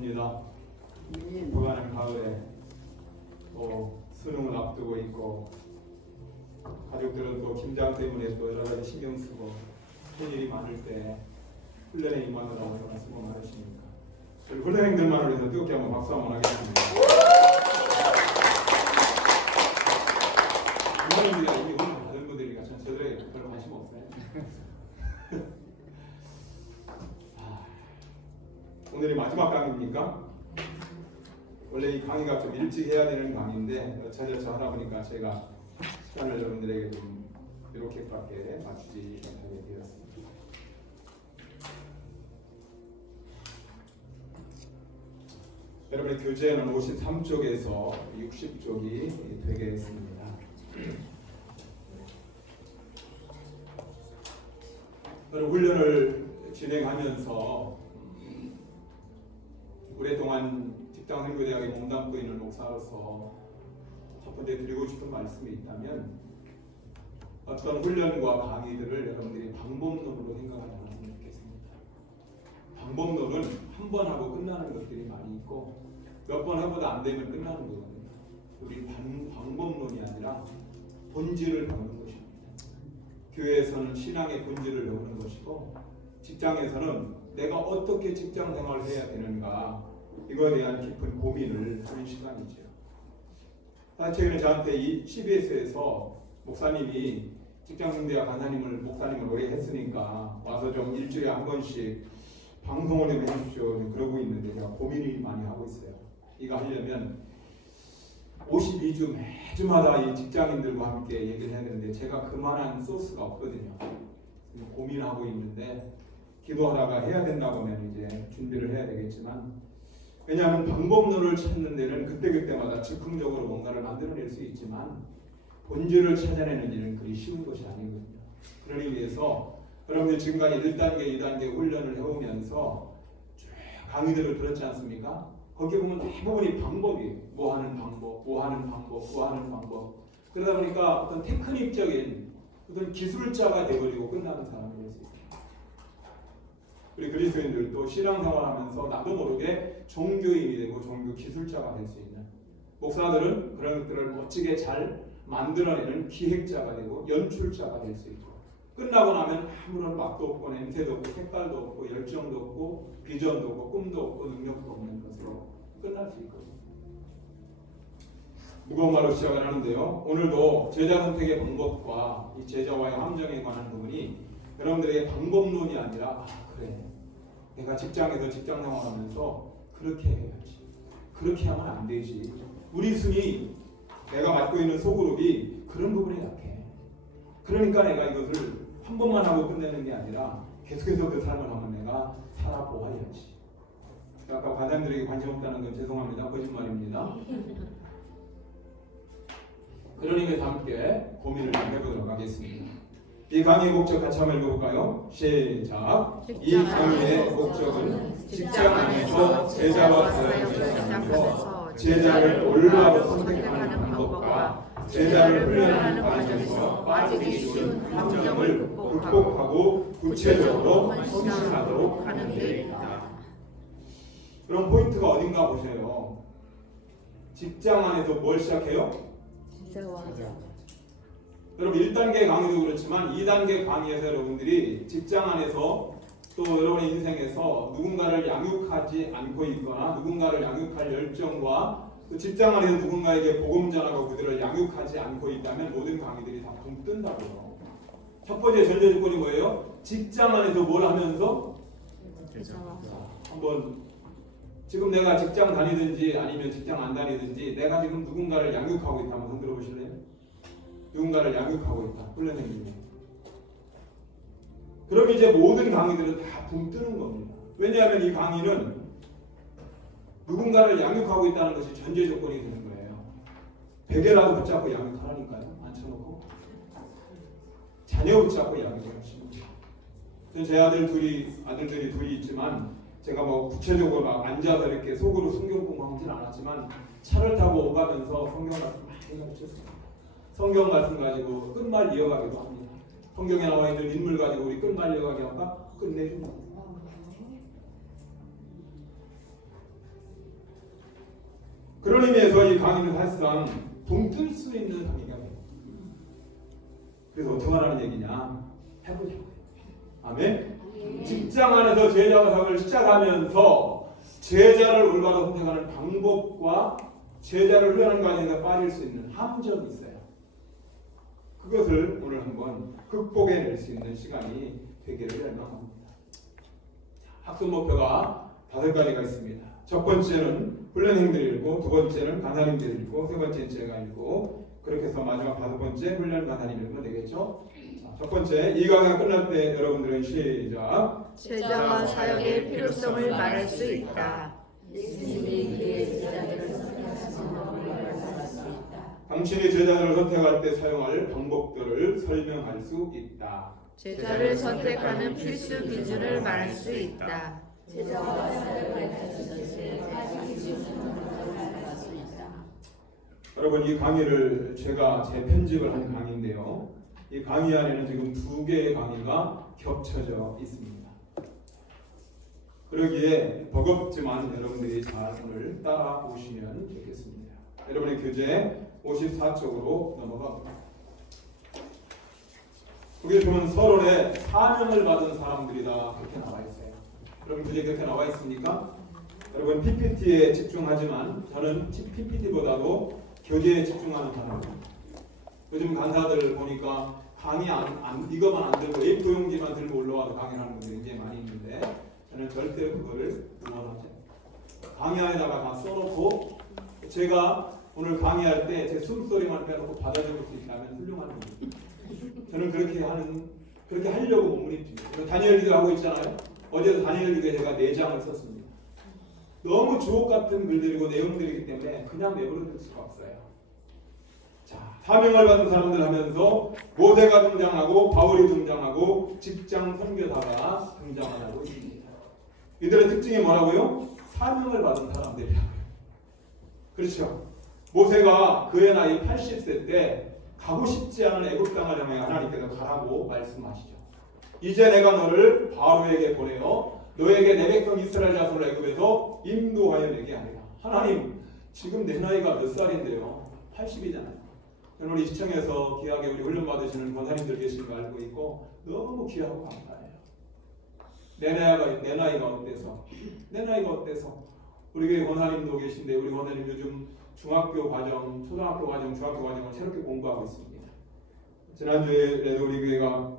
봅니다. 불가능 가을에 또 수능을 앞두고 있고 가족들은 또 김장 때문에 또 여러 가지 신경 쓰고 할 일이 많을 때 훈련에 임하느라고 얼마나 수고 많으십니까? 우리 훈련생들만을 위해서 뜨겁게 한번 박수 한번 하겠습니다. 부모님들이 이미 훈련 받은 분들이니까 전 저들에게 별로 관심 없어요. 오늘이 마지막 강의입니까? 원래 이 강의가 좀 일찍 해야 되는 강의인데 어쩌저쩌 하다 보니까 제가 시간을 여러분들에게 좀 이렇게밖에 맞추지 못하게 되었습니다. 여러분의 교재는 53쪽에서 60쪽이 되겠습니다. 여러분 훈련을 진행하면서 오랫동안 직장생교대학에 몸담고 있는 목사로서 첫 번째 드리고 싶은 말씀이 있다면 어떤 훈련과 강의들을 여러분들이 방법론으로 생각하지 않았으면 좋겠습니다. 방법론은 한 번 하고 끝나는 것들이 많이 있고 몇 번 해보다 안 되면 끝나는 거거든요. 우리 방법론이 아니라 본질을 배우는 것입니다. 교회에서는 신앙의 본질을 배우는 것이고 직장에서는 내가 어떻게 직장 생활을 해야 되는가 이거에 대한 깊은 고민을 하는 시간이죠. 최근에 저한테 이 CBS에서 목사님이 직장대학 간사님을 목사님을 오래 했으니까 와서 좀 일주일에 한 번씩 방송을 좀 해주십시오. 그러고 있는데 제가 고민을 많이 하고 있어요. 이거 하려면 52주 매주마다 이 직장인들과 함께 얘기를 해야 되는데 제가 그만한 소스가 없거든요. 고민하고 있는데 기도하다가 해야 된다고 하면 이제 준비를 해야 되겠지만 왜냐하면 방법론을 찾는 데는 그때그때마다 즉흥적으로 뭔가를 만들어낼 수 있지만 본질을 찾아내는 일은 그리 쉬운 것이 아니거든요. 그러기 위해서 여러분들 지금까지 1단계, 2단계 훈련을 해오면서 쭉 강의들을 들었지 않습니까? 거기에 보면 대부분이 방법이에요. 뭐 하는 방법, 뭐 하는 방법, 뭐 하는 방법. 그러다 보니까 어떤 테크닉적인 어떤 기술자가 되어버리고 끝나는 사람이 될 수 있어요. 우리 그리스도인들도 신앙생활하면서 나도 모르게 종교인이 되고 종교 기술자가 될 수 있는 목사들은 그런 것들을 멋지게 잘 만들어내는 기획자가 되고 연출자가 될 수 있고 끝나고 나면 아무런 맛도 없고 냄새도 없고 색깔도 없고 열정도 없고 비전도 없고 꿈도 없고 능력도 없는 것으로 끝날 수 있거든요. 무거운 말로 시작을 하는데요. 오늘도 제자 선택의 방법과 이 제자와의 함정에 관한 부분이 여러분들에게 방법론이 아니라 그래 내가 직장에서 직장 생활하면서 그렇게 해야지 그렇게 하면 안 되지 우리 순이 내가 맡고 있는 소그룹이 그런 부분에 약해 그러니까 내가 이것을 한 번만 하고 끝내는 게 아니라 계속해서 그 삶을 한번 내가 살아보아야지. 아까 과장들에게 관심 없다는 건 죄송합니다. 거짓말입니다. 그런 의미에서 함께 고민을 좀 해보도록 하겠습니다. 이 강의의 목적 같이 한번 읽어볼까요? 시작! 이 강의의 목적은 직장 안에서 제자와 사역을 하면서 제자를 올바로 선택하는 방법과 제자를 훈련하는 과정에서 빠지기 쉬운 함정을 극복하고 구체적으로 실천하도록 하는 데입니다. 그럼 포인트가 어딘가 보세요. 직장 안에서 뭘 시작해요? 여러분 1단계 강의도 그렇지만 2단계 강의에서 여러분들이 직장 안에서 또 여러분의 인생에서 누군가를 양육하지 않고 있거나 누군가를 양육할 열정과 또 직장 안에서 누군가에게 복음 전하고 그들을 양육하지 않고 있다면 모든 강의들이 다 붕 뜬다고요. 첫 번째 전제 조건이 뭐예요? 직장 안에서 뭘 하면서? 한번 지금 내가 직장 다니든지 아니면 직장 안 다니든지 내가 지금 누군가를 양육하고 있다 한번 흔들어 보실래요? 누군가를 양육하고 있다. 훈련생님이. 그럼 이제 모든 강의들은 다 붕 뜨는 겁니다. 왜냐하면 이 강의는 누군가를 양육하고 있다는 것이 전제 조건이 되는 거예요. 베개라도 붙잡고 양육하라니까요. 앉혀놓고. 자녀 붙잡고 양육하십니다. 제 아들들이 둘이 있지만 제가 뭐 구체적으로 막 앉아서 이렇게 속으로 성경 공부하진 않았지만 차를 타고 오가면서 성경 말씀 많이 가르쳤습니다. 성경 말씀 가지고 끝말 이어가기도 합니다. 성경에 나와 있는 인물 가지고 우리 끝말 이어가기 할까? 끝내줍니다. 그런 의미에서 이 강의는 사실상 동틀 수 있는 강의가 돼요. 그래서 어떻게 하라는 얘기냐? 해보자고요. 아멘? 직장 안에서 제자 사역을 시작하면서 제자를 올바로 선택하는 방법과 제자를 훈련하는 과정에서 빠질 수 있는 함정이 있어요. 그것을 오늘 한번 극복해낼 수 있는 시간이 되기를 열망합니다. 학습 목표가 5가지가 있습니다. 첫 번째는 훈련 행들을 읽고, 두 번째는 강사님들을 읽고, 세 번째는 제가 읽고, 그렇게 해서 마지막 5번째 훈련 강사님 읽으면 되겠죠. 첫 번째, 이 강의가 끝날 때 여러분들은 시작. 제자와 사역의 필요성을 말할 수 있다. 당신이 제자를 선택할 때 사용할 방법들을 설명할 수 있다. 제자를 선택하는 필수 기준을 말할 수 있다. 여러분, 이 강의를 제가 재편집을 한 강의인데요. 이 강의 안에는 지금 2개의 강의가 겹쳐져 있습니다. 그러기에 버겁지만 여러분들이 잘 오늘 따라오시면 좋겠습니다. 여러분의 교재 54쪽으로 넘어갑니다. 거기 보면 서론에 사명을 받은 사람들이다 그렇게 나와 있어요. 여러분 교재 그렇게 나와 있습니까? 여러분 PPT에 집중하지만 저는 PPT보다도 교재에 집중하는 사람입니다. 요즘 강사들 보니까 강의 이것만 안 들고 A4 용지만 들고 올라와서 강의하는 분들이 굉장히 많이 있는데 저는 절대 그거를 응원하지 않습니다. 강의 안에다가 다 써놓고 제가 오늘 강의할 때 제 숨소리만 빼놓고 받아들일 수 있다면 훌륭한 겁니다. 저는 그렇게 하려고 몸부림칩니다. 다니엘 기도 하고 있잖아요. 어제도 다니엘 기도에 제가 4장을 썼습니다. 너무 주옥 같은 글들이고 내용들이기 때문에 그냥 내버려둘 수가 없어요. 자, 사명을 받은 사람들 하면서 모세가 등장하고 바울이 등장하고 직장 선교사가 등장을 하고 있습니다. 이들의 특징이 뭐라고요? 사명을 받은 사람들이라고요. 그렇죠. 모세가 그의 나이 80세 때 가고 싶지 않은 애굽 땅을 향해 하나님께서 가라고 말씀하시죠. 이제 내가 너를 바로에게 보내어 너에게 내 백성 이스라엘 자손을 애굽에서 인도하여 내게 하리라. 하나님, 지금 내 나이가 몇 살인데요? 80이잖아요. 저는 우리 시청에서 귀하게 우리 훈련 받으시는 권사님들 계신 거 알고 있고 너무 귀하고 감사해요. 내 나이가 어때서? 내 나이가 어때서? 우리 교회 권사님도 계신데 우리 권사님 요즘 중학교 과정, 초등학교 과정, 중학교 과정을 새롭게 공부하고 있습니다. 지난주에도 우리 교회가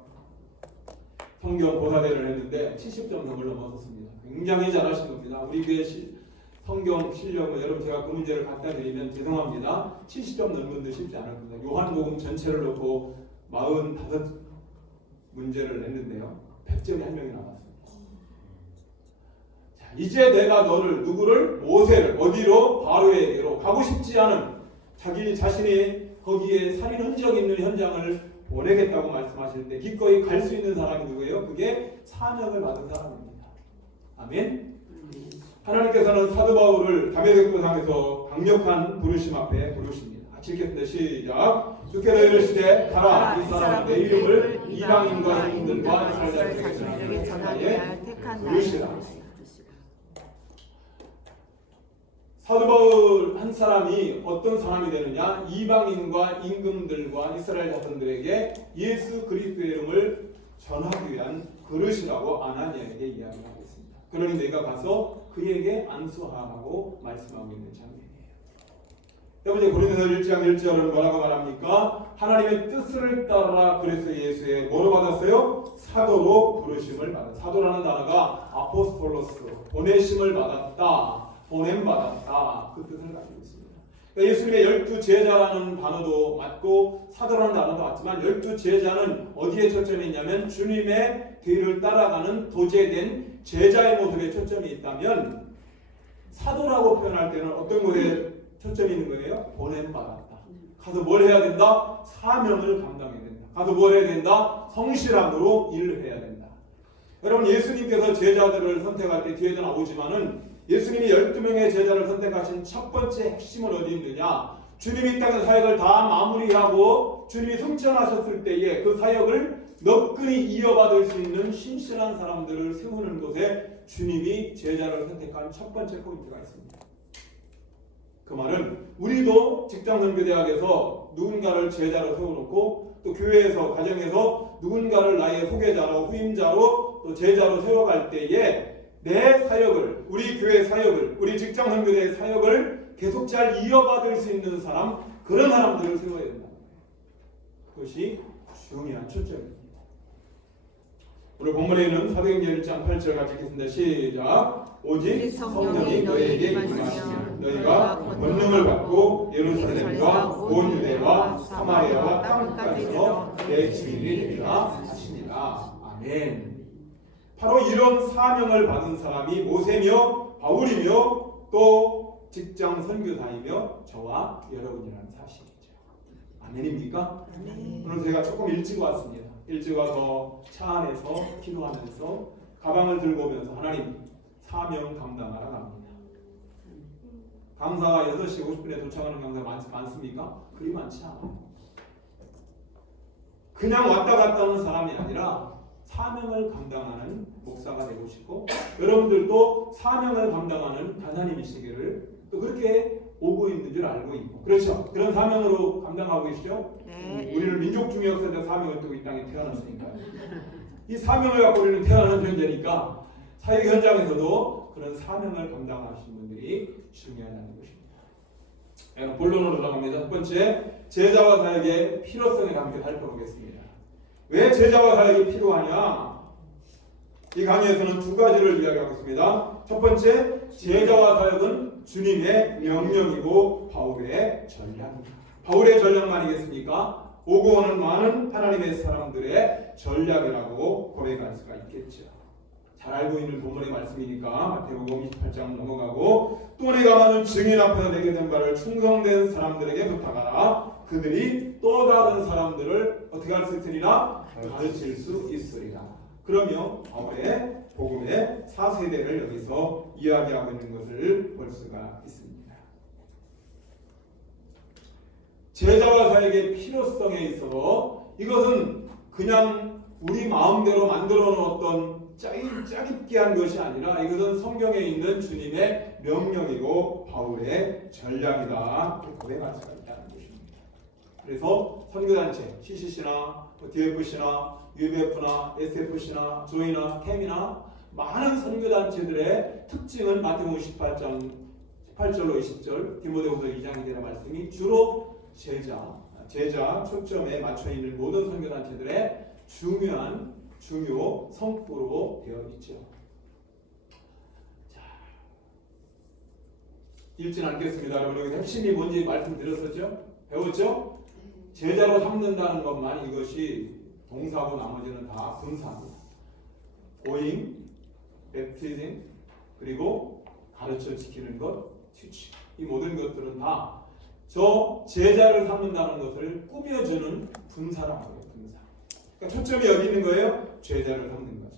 성경 보사대를 했는데 70점을 넘어섰습니다. 굉장히 잘하신 겁니다. 우리 교회 성경 실력은 여러분 제가 그 문제를 갖다 드리면 죄송합니다. 70점 넘는 분도 쉽지 않을 겁니다. 요한복음 전체를 놓고 45문제를 냈는데요. 100점이 한 명이 나왔습니다. 자, 이제 내가 너를 누구를? 모세를 어디로? 바로에게로 가고 싶지 않은 자기 자신이 거기에 살인 흔적 있는 현장을 보내겠다고 말씀하실 때 기꺼이 갈 수 있는 사람이 누구예요? 그게 사명을 받은 사람입니다. 아멘. 하나님께서는 사도 바울을 다메섹 도상에서 강력한 부르심 앞에 부르십니다. 같이 읽겠습니다. 시작. 주께서 이르시되 가라, 이 사람은 내 이름을 이방인과 인들과 이스라엘 자손에게 전하게 부르시라. 사도 바울 한 사람이 어떤 사람이 되느냐? 이방인과 임금들과 이스라엘 자손들에게 예수 그리스도의 이름을 전하기 위한 그릇이라고 아나니아에게 이야기하고 있습니다. 그러니 내가 가서 그에게 안수하라고 말씀하고 있는 장면이에요. 여러분, 고린도서 1장 1절은 뭐라고 말합니까? 하나님의 뜻을 따라 그리스도 예수의 뭐로 받았어요? 사도로 부르심을 받았다. 사도라는 단어가 아포스톨로스, 보내심을 받았다, 보냄받았다, 그 뜻을 가지고 있습니다. 그러니까 예수님의 12제자라는 단어도 맞고 사도라는 단어도 맞지만 12제자는 어디에 초점이 있냐면 주님의 뒤를 따라가는 도제된 제자의 모습에 초점이 있다면 사도라고 표현할 때는 어떤 것에 초점이 있는 거예요? 보냄받았다. 가서 뭘 해야 된다? 사명을 감당해야 된다. 가서 뭘 해야 된다? 성실함으로 일을 해야 된다. 여러분, 예수님께서 제자들을 선택할 때 뒤에도 나오지만은 예수님이 12명의 제자를 선택하신 첫 번째 핵심은 어디 있느냐? 주님이 이 땅의 사역을 다 마무리하고 주님이 승천하셨을 때에 그 사역을 너끈히 이어받을 수 있는 신실한 사람들을 세우는 곳에 주님이 제자를 선택한 첫 번째 포인트가 있습니다. 그 말은 우리도 직장선교대학에서 누군가를 제자로 세워놓고 또 교회에서 가정에서 누군가를 나의 후계자로 후임자로 또 제자로 세워갈 때에 내 사역을 우리 교회 사역을 우리 직장선교대의 사역을 계속 잘 이어받을 수 있는 사람 그런 사람들을 세워야 된다. 그것이 중요한 초점입니다. 오늘 본문에 있는 사도행전 1장 8절 같이 읽겠습니다. 시작. 오직 성령이 너희에게 임하시면 너희가 권능을 받고 예루살렘과 온 유대와 사마리아와 땅끝까지로 내 증인이 되리라 하시니라. 아멘. 바로 이런 사명을 받은 사람이 모세며 바울이며 또 직장 선교사이며 저와 여러분이라는 사실이죠. 아멘입니까? 오늘 제가 조금 일찍 왔습니다. 일찍 와서 차 안에서 기도하면서 가방을 들고 오면서 하나님 사명 감당하러 갑니다. 강사가 6시 50분에 도착하는 강사 많습니까? 그리 많지 않아요. 그냥 왔다 갔다 하는 사람이 아니라 사명을 감당하는 목사가 되고 싶고 여러분들도 사명을 감당하는 간사님이시기를 또 그렇게 오고 있는 줄 알고 있고 그렇죠? 그런 사명으로 감당하고 계시죠? 네. 우리는 민족중의역사적 사명을 두고 이 땅에 태어났으니까요. 이 사명을 갖고 우리는 태어난 존재니까 사회 현장에서도 그런 사명을 감당하시는 분들이 중요하다는 것입니다. 본론으로 들어갑니다. 첫 번째, 제자와 사역의 필요성에 함께 살펴보겠습니다. 왜 제자와 사역이 필요하냐? 이 강의에서는 두 가지를 이야기하고 있습니다. 첫 번째, 제자와 사역은 주님의 명령이고 바울의 전략입니다. 바울의 전략만이겠습니까? 오고 오는 많은 하나님의 사람들의 전략이라고 고백할 수가 있겠죠. 잘 알고 있는 본문의 말씀이니까 마태복음 28장 넘어가고 또 내가 많은 증인 앞에서 내게 된 바를 충성된 사람들에게 부탁하라. 그들이 또 다른 사람들을 어떻게 할 수 있으리라? 가르칠 수 있으리라. 그러면 바울의 복음의 4세대를 여기서 이야기하고 있는 것을 볼 수가 있습니다. 제자와 사역의 필요성에 있어서 이것은 그냥 우리 마음대로 만들어 놓은 어떤 짜깁기한 것이 아니라 이것은 성경에 있는 주님의 명령이고 바울의 전략이다. 고백할 수가 있다는 것입니다. 그래서 선교단체 CCC나 DFC나 UBF나 SFC나 조이나 캠이나 많은 선교단체들의 특징은 마태복음 18장 18절로 20절 디모데후서 2장에 대한 말씀이 주로 제자 초점에 맞춰 있는 모든 선교단체들의 중요 성구로 되어 있죠. 자, 읽진 않겠습니다. 여러분 여기 핵심이 뭔지 말씀드렸었죠? 배웠죠? 제자로 삼는다는 것만 이것이 동사고 나머지는 다 분사입니다. going, baptizing, 그리고 가르쳐 지키는 것, teach. 이 모든 것들은 다 저 제자를 삼는다는 것을 꾸며주는 분사라고 해요. 분사. 그러니까 초점이 여기 있는 거예요. 제자를 삼는 거죠.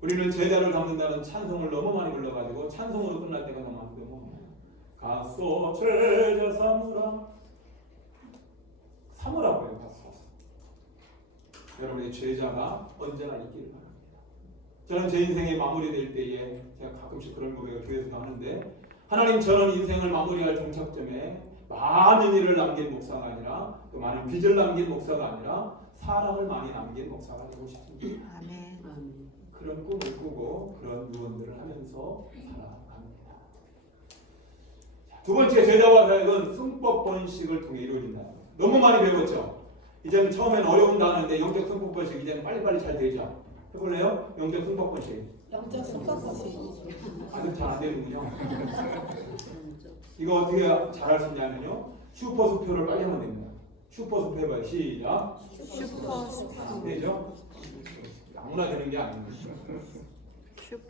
우리는 제자를 삼는다는 찬송을 너무 많이 불러가지고 찬송으로 끝날 때가 너무 많거든요. 가소 제자 삼으라. 삼으라고 해요. 가소. 여러분의 제자가 언제나 있기를 바랍니다. 저는 제 인생이 마무리될 때에 제가 가끔씩 그런 고백을 교회에서도 하는데 하나님 저는 인생을 마무리할 종착점에 많은 일을 남긴 목사가 아니라 또 많은 빚을 남긴 목사가 아니라 사랑을 많이 남긴 목사가 되고 싶습니다. 아멘. 그런 꿈을 꾸고 그런 유언들을 하면서 살아갑니다. 두 번째 제자와 사역은 승법 번식을 통해 이루어진다. 너무 많이 배웠죠? 이제는 처음엔 어려운 단어인데 영적 승법 번식 이제는 빨리빨리 잘 되죠? 해볼래요? 영적 승법 번식. 영적 승법 번식. 아직 잘 안 되는군요. 이거 어떻게 잘할 수 있냐면요. 슈퍼수표를 빨리 하면 됩니다. 슈퍼수표 해봐요. 시작. 슈퍼 되죠? 아무나 되는 게 아닙니다. 슈퍼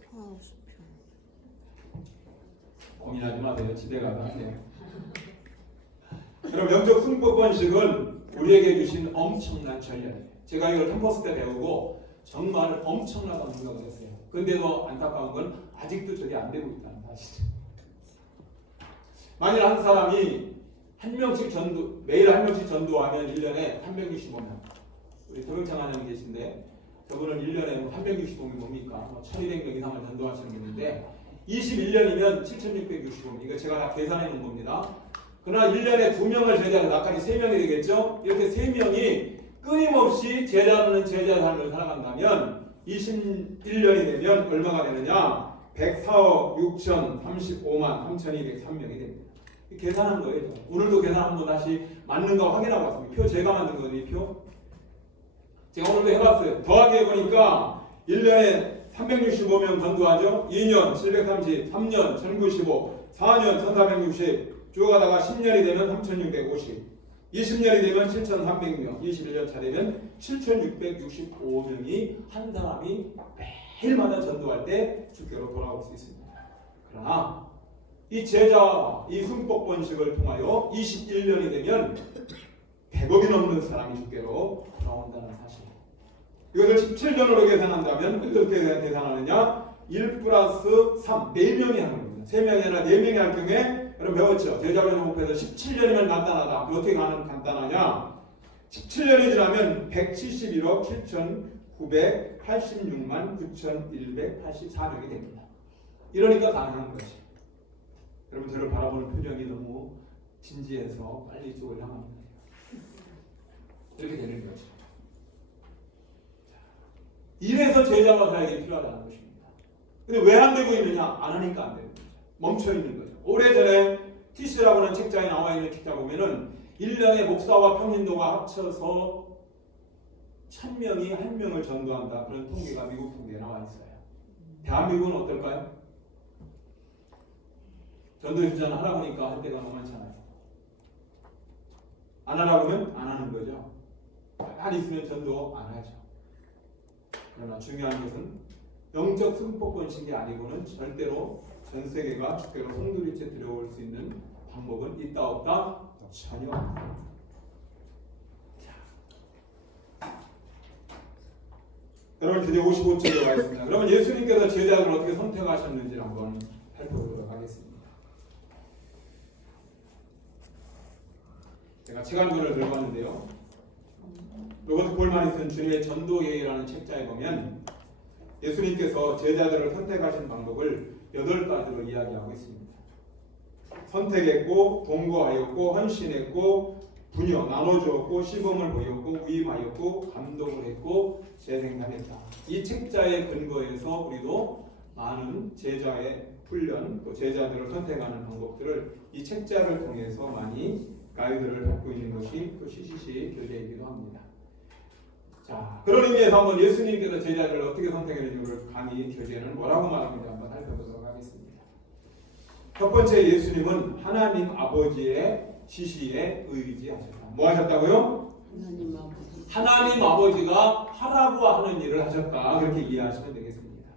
고민하지 마세요. 집에 가서 하세요. 여러분 영적 승법 번식은 우리에게 주신 엄청난 전략이에요. 제가 이걸 캠퍼스 때 배우고 정말 엄청나게 생각을 했어요. 근데도 안타까운 건 아직도 저게 안 되고 있다는 사실이죠. 만일 한 사람이 매일 한 명씩 전도하면 1년에 365명. 우리 도병창 하나님 계신데 저분은 1년에 365명 뭡니까? 1200명 이상을 전도하시는 분인데 21년이면 7665명. 이거 제가 다 계산해 놓은 겁니다. 그러나 1년에 2명을 제자로 낙하니 3명이 되겠죠. 이렇게 3명이 끊임없이 제자로는 제자 삶을 살아간다면 21년이 되면 얼마가 되느냐? 104억 6천 35만 3,203명이 됩니다. 계산한 거예요. 오늘도 계산 한번 다시 맞는가 확인하고 왔습니다. 표 제가 만든 거거든요. 이 표. 제가 오늘도 해봤어요. 더하기 해보니까 1년에 365명 전도하죠. 2년 730, 3년 1095, 4년 1460, 쭉 가다가 10년이 되면 3650, 20년이 되면 7300명, 21년 차 되면 7665명이 한 사람이 매일마다 전도할 때 주께로 돌아올 수 있습니다. 그러나 이 제자, 이 승복 번식을 통하여 21년이 되면 100억이 넘는 사람이 주께로 돌아온다는 사실. 이것을 17년으로 계산한다면 어떻게 계산하느냐? 1 플러스 3, 4명이 하는 겁니다. 3명이 아니라 4명이 할 경우에 여러분 배웠죠? 제자변의 목표에서 17년이면 간단하다. 어떻게 간단하냐? 17년이 지나면 171억 7,986만 9,184명이 됩니다. 이러니까 가능한 것이. 여러분 저를 바라보는 표정이 너무 진지해서 빨리 이쪽을 향합니다. 이렇게 되는 거죠. 이래서 제자와 사역이 필요하다는 것입니다. 근데 왜 안 되고 있느냐? 안 하니까 안 되는 거죠. 멈춰 있는 거죠. 오래전에 TC라고 하는 책자에 나와 있는 책자 보면은 1년에 목사와 평신도가 합쳐서 1000명이 1명을 전도한다. 그런 통계가 미국 통계에 나와 있어요. 대한민국은 어떨까요? 전도의 숫자는 하라고 하니까 할 때가 너무 많잖아요. 안 하라고 하면 안 하는 거죠. 가만히 있으면 전도 안 하죠. 그러나 중요한 것은 영적 승복 번식이 아니고는 절대로 전 세계가 주께로 송두리째 들어올 수 있는 방법은 있다 없다? 전혀 없다. 여러분 드디어 55쪽에 와 있습니다. 그러면 예수님께서 제자들을 어떻게 선택하셨는지 한번 살펴보도록 하겠습니다. 제가 책 한 권을 들고 왔는데요. 로버트 콜만이슨 주님의 전도계획이라는 책자에 보면 예수님께서 제자들을 선택하신 방법을 8가지로 이야기하고 있습니다. 선택했고, 동거하였고, 헌신했고, 분여, 나눠주었고, 시범을 보였고, 위임하였고, 감동을 했고, 재생산했다. 이 책자의 근거에서 우리도 많은 제자의 훈련, 또 제자들을 선택하는 방법들을 이 책자를 통해서 많이 가이드를 받고 있는 것이 또 CCC 교재이기도 합니다. 자, 그런 의미에서 한번 예수님께서 제자들을 어떻게 선택했는지를 강의 교재는 뭐라고 말합니다. 한번 살펴보도록 하겠습니다. 첫 번째, 예수님은 하나님 아버지의 지시에 의지하셨다. 뭐 하셨다고요? 하나님 아버지가 하라고 하는 일을 하셨다. 그렇게 이해하시면 되겠습니다.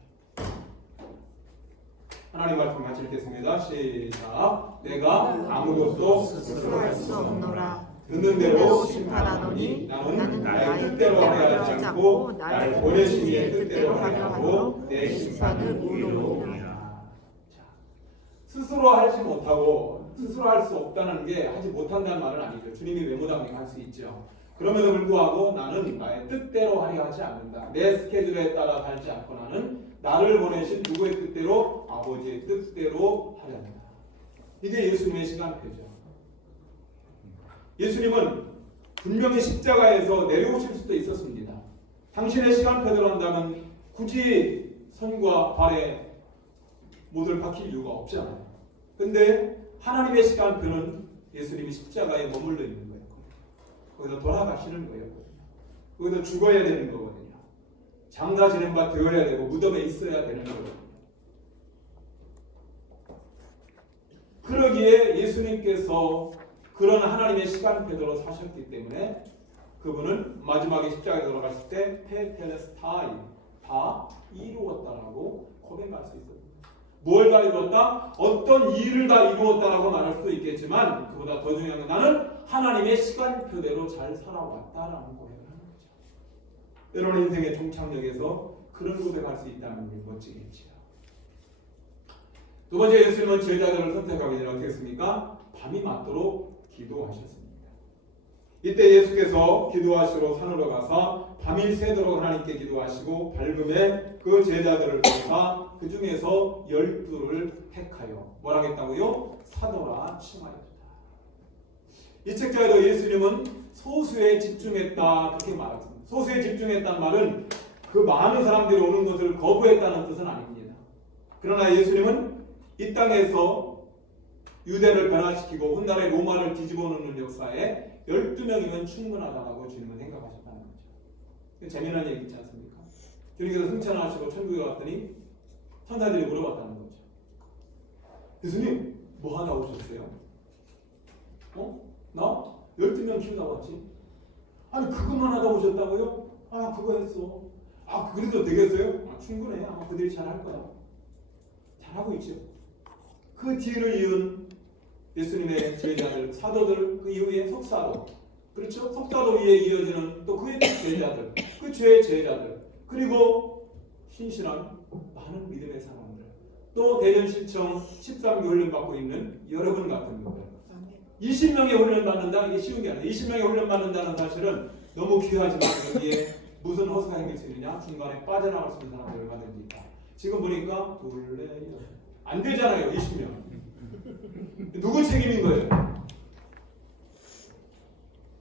하나님 말씀 같이 읽겠습니다. 시작. 내가 아무것도 스스로 할 수 없노라. 듣는 대로 심판하노니 나는 나의 뜻대로 하려 하지 않고 나를 보내신 이의 뜻대로 하려 하므로 내 심판은 의로우니라. 스스로 하지 못하고 스스로 할 수 없다는 게 하지 못한다는 말은 아니죠. 주님이 외모당하게 할 수 있죠. 그럼에도 불구하고 나는 나의 뜻대로 하려 하지 않는다. 내 스케줄에 따라 살지 않고 나는 나를 보내신 누구의 뜻대로? 아버지의 뜻대로 하려 한다. 이게 예수님의 시간표죠. 예수님은 분명히 십자가에서 내려오실 수도 있었습니다. 당신의 시간표대로 한다면 굳이 손과 발에 못을 박힐 이유가 없잖아요. 근데 하나님의 시간표는 예수님이 십자가에 머물러 있는 거예요. 거기서 돌아가시는 거예요. 거기서 죽어야 되는 거거든요. 장사 지낸 바 되어야 되고 무덤에 있어야 되는 거거든요. 그러기에 예수님께서 그런 하나님의 시간표대로 사셨기 때문에 그분은 마지막에 십자가에 돌아갔을 때 테텔레스타이, 다 이루었다라고 고백할 수 있습니다. 뭘 다 이루었다? 어떤 일을 다 이루었다라고 말할 수도 있겠지만 그보다 더 중요한 건 나는 하나님의 시간표대로 잘 살아왔다라는 고백을 하는 거죠. 여러분 인생의 종착역에서 그런 고백할 수 있다는 게 멋지겠지요. 두 번째, 예수님은 제자들을 선택하기 전에 어떻게 했습니까? 밤이 맞도록 기도하셨습니다. 이때 예수께서 기도하시러 산으로 가서 밤이 새도록 하나님께 기도하시고 밝음에 그 제자들을 뽑아 그 중에서 12를 택하여 뭐라 했다고요? 사도라 칭하였다. 이 책자에도 예수님은 소수에 집중했다 그렇게 말했습니다. 소수에 집중했다는 말은 그 많은 사람들이 오는 것을 거부했다는 뜻은 아닙니다. 그러나 예수님은 이 땅에서 유대를 변화시키고 훗날에 로마를 뒤집어 놓는 역사에 12명이면 충분하다고 주님은 생각하셨다는 거죠. 재미난 얘기 있지 않습니까? 주님께서 승천하시고 천국에 갔더니 천사들이 물어봤다는 거죠. 예수님 뭐 하다 오셨어요? 나 12명 키우다가 왔지. 아니 그것만 하다 오셨다고요? 아 그거 했어. 아 그래도 되겠어요? 아, 충분해. 아마 그들이 잘할 거야. 잘하고 있죠. 그 뒤를 이은 예수님의 제자들, 사도들, 그 이후에 석사도, 그렇죠? 석사도 위에 이어지는 또 그의 제자들, 그 죄의 제자들, 그리고 신실한 많은 믿음의 사람들, 또 대전시청 13개 훈련 받고 있는 여러분 같은 분들, 20명의 훈련 받는다 이게 쉬운 게 아니에요. 20명의 훈련 받는다는 사실은 너무 귀하지만 여기에 무슨 허수가 생길 수 있느냐? 중간에 빠져나갈 수 있는 사람들이 얼마든지 있다. 지금 보니까 안 되잖아요. 20명. 누구 책임인 거예요?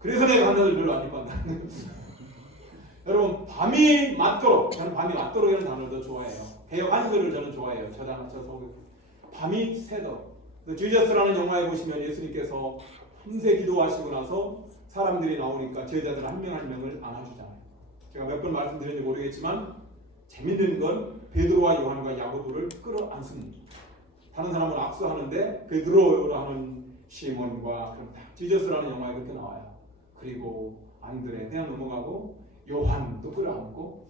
그래서 내가 간다들 별로 안 입었다. 여러분 밤이 맞도록, 저는 밤이 맞도록이라는 단어를 더 좋아해요. 개혁 한글을 저는 좋아해요. 밤이 새도록. 주저스라는 영화에 보시면 예수님께서 밤새 기도하시고 나서 사람들이 나오니까 제자들 한 명 한 명을 안아주잖아요. 제가 몇 번 말씀드렸는지 모르겠지만 재밌는 건 베드로와 요한과 야고보를 끌어안습니다. 다른 사람은 악수하는데 베드로라는 시몬과 지저스라는 영화에 그렇게 나와요. 그리고 안드레 그냥 넘어가고 요한도 끌어안고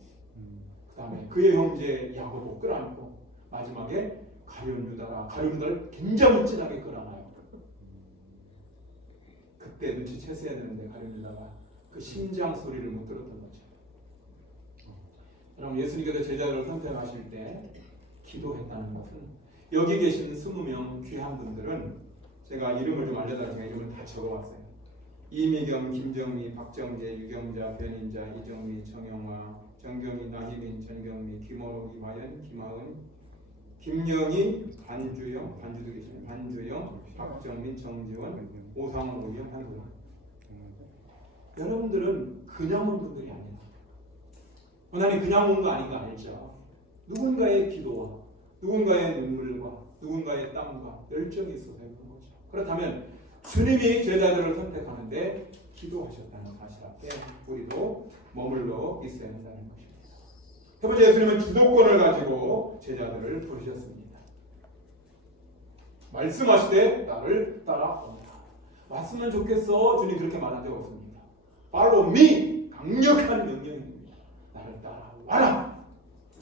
그 다음에 그의 형제 야고보 끌어안고 마지막에 가룟 유다를 굉장히 진하게 끌어안아요. 그때 눈치챘어야 되는데 가룟 유다가 그 심장 소리를 못 들었던 거죠. 여러분 예수님께서 제자를 선택하실 때 기도했다는 것은 여기 계신 20명 귀한 분들은 제가 이름을 좀 알려달라니까 이름을 다 적어왔어요. 이미경, 김정미, 박정재, 유경자, 변인자, 이정미, 정영화, 정경희, 나희민, 전경미, 김원호, 이화연, 김하은, 김영희, 반주도 계시네. 반주영, 박정민, 정지원, 오상원, 오경, 한소영. 여러분들은 그냥 온 분들이 아니다. 하나님 그냥 온 거 아닌 거 알죠? 누군가의 기도와 누군가의 눈물과 누군가의 땀과 열정이 있어서 그런 거죠. 그렇다면 주님이 제자들을 선택하는데 기도하셨다는 사실 앞에 우리도 머물러 있어야 한다는 것입니다. 세 번째, 예수님은 주도권을 가지고 제자들을 부르셨습니다. 말씀하시되 나를 따라오라. 왔으면 좋겠어. 주님 그렇게 말한 적 없습니다. Follow me. 강력한 명령입니다. 나를 따라와라.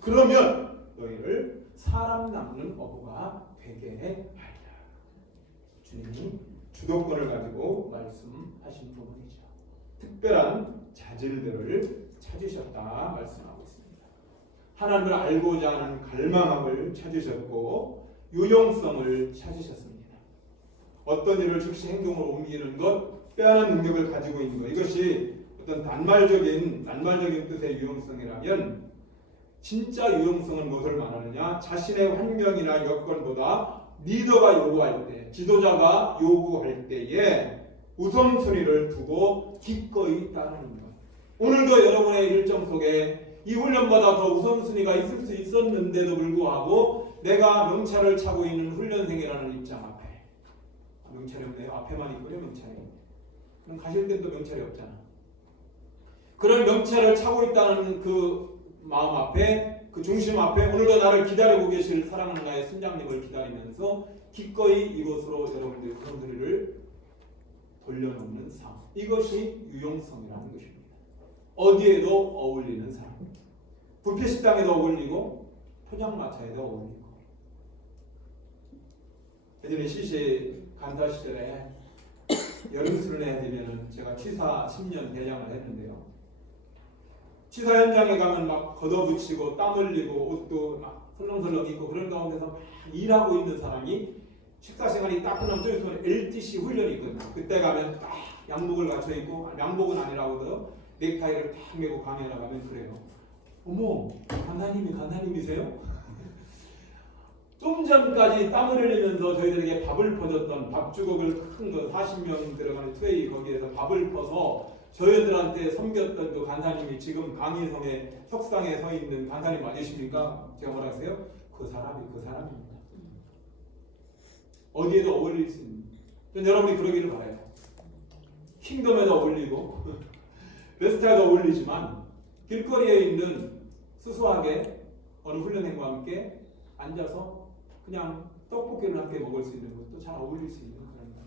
그러면 너희를 사람 낳는 어부가 되게 하리라. 주님이 주도권을 가지고 말씀하신 부분이죠. 특별한 자질들을 찾으셨다 말씀하고 있습니다. 하나님을 알고자 하는 갈망함을 찾으셨고 유용성을 찾으셨습니다. 어떤 일을 즉시 행동으로 옮기는 것, 빼앗는 능력을 가지고 있는 것, 이것이 어떤 단말적인 뜻의 유용성이라면 진짜 유용성은 무엇을 말하느냐? 자신의 환경이나 여건보다 리더가 요구할 때, 지도자가 요구할 때에 우선순위를 두고 기꺼이 따르는 것. 오늘도 여러분의 일정 속에 이 훈련보다 더 우선순위가 있을 수 있었는데도 불구하고 내가 명찰을 차고 있는 훈련생이라는 입장 앞에, 명찰이 없네요. 앞에만 있군요. 명찰이. 그럼 가실 때도 명찰이 없잖아. 그런 명찰을 차고 있다는 그 마음 앞에, 그 중심 앞에 오늘도 나를 기다리고 계실 사랑하는 나의 순장님을 기다리면서 기꺼이 이곳으로 여러분들의 우선순위를 돌려놓는 삶, 이것이 유용성이라는 것입니다. 어디에도 어울리는 삶, 뷔페식당에도 어울리고 포장마차에도 어울리고. 예전에 시시 간다 시절에 여름수련회 해야 되면 제가 취사 10년 대장을 했는데요. 취사 현장에 가면 막 걷어붙이고 땀 흘리고 옷도 막 설렁설렁 입고 그런 가운데서 막 일하고 있는 사람이 식사 시간이 딱 끝나면 좀 있으면 LTC 훈련이 있거든요. 그때 가면 딱 양복을 갖춰 입고, 양복은 아니라고도 넥타이를 딱 메고 강연하러 가면 그래요. 어머, 간사님이세요? 좀 전까지 땀을 흘리면서 저희들에게 밥을 퍼줬던 밥주걱을 큰 거 40명 들어가는 트레이 거기에서 밥을 퍼서 저희들한테 섬겼던 그 간사님이 지금 강의성의 석상에 서 있는 간사님 맞으십니까? 제가 뭐라 했어요? 그 사람입니다. 어디에도 어울릴 수 있는. 전 여러분이 그러기를 바라요. 킹덤에도 어울리고 베스트에도 어울리지만 길거리에 있는 수수하게 어느 훈련생과 함께 앉아서 그냥 떡볶이를 함께 먹을 수 있는 것도 잘 어울릴 수 있는 그런 거.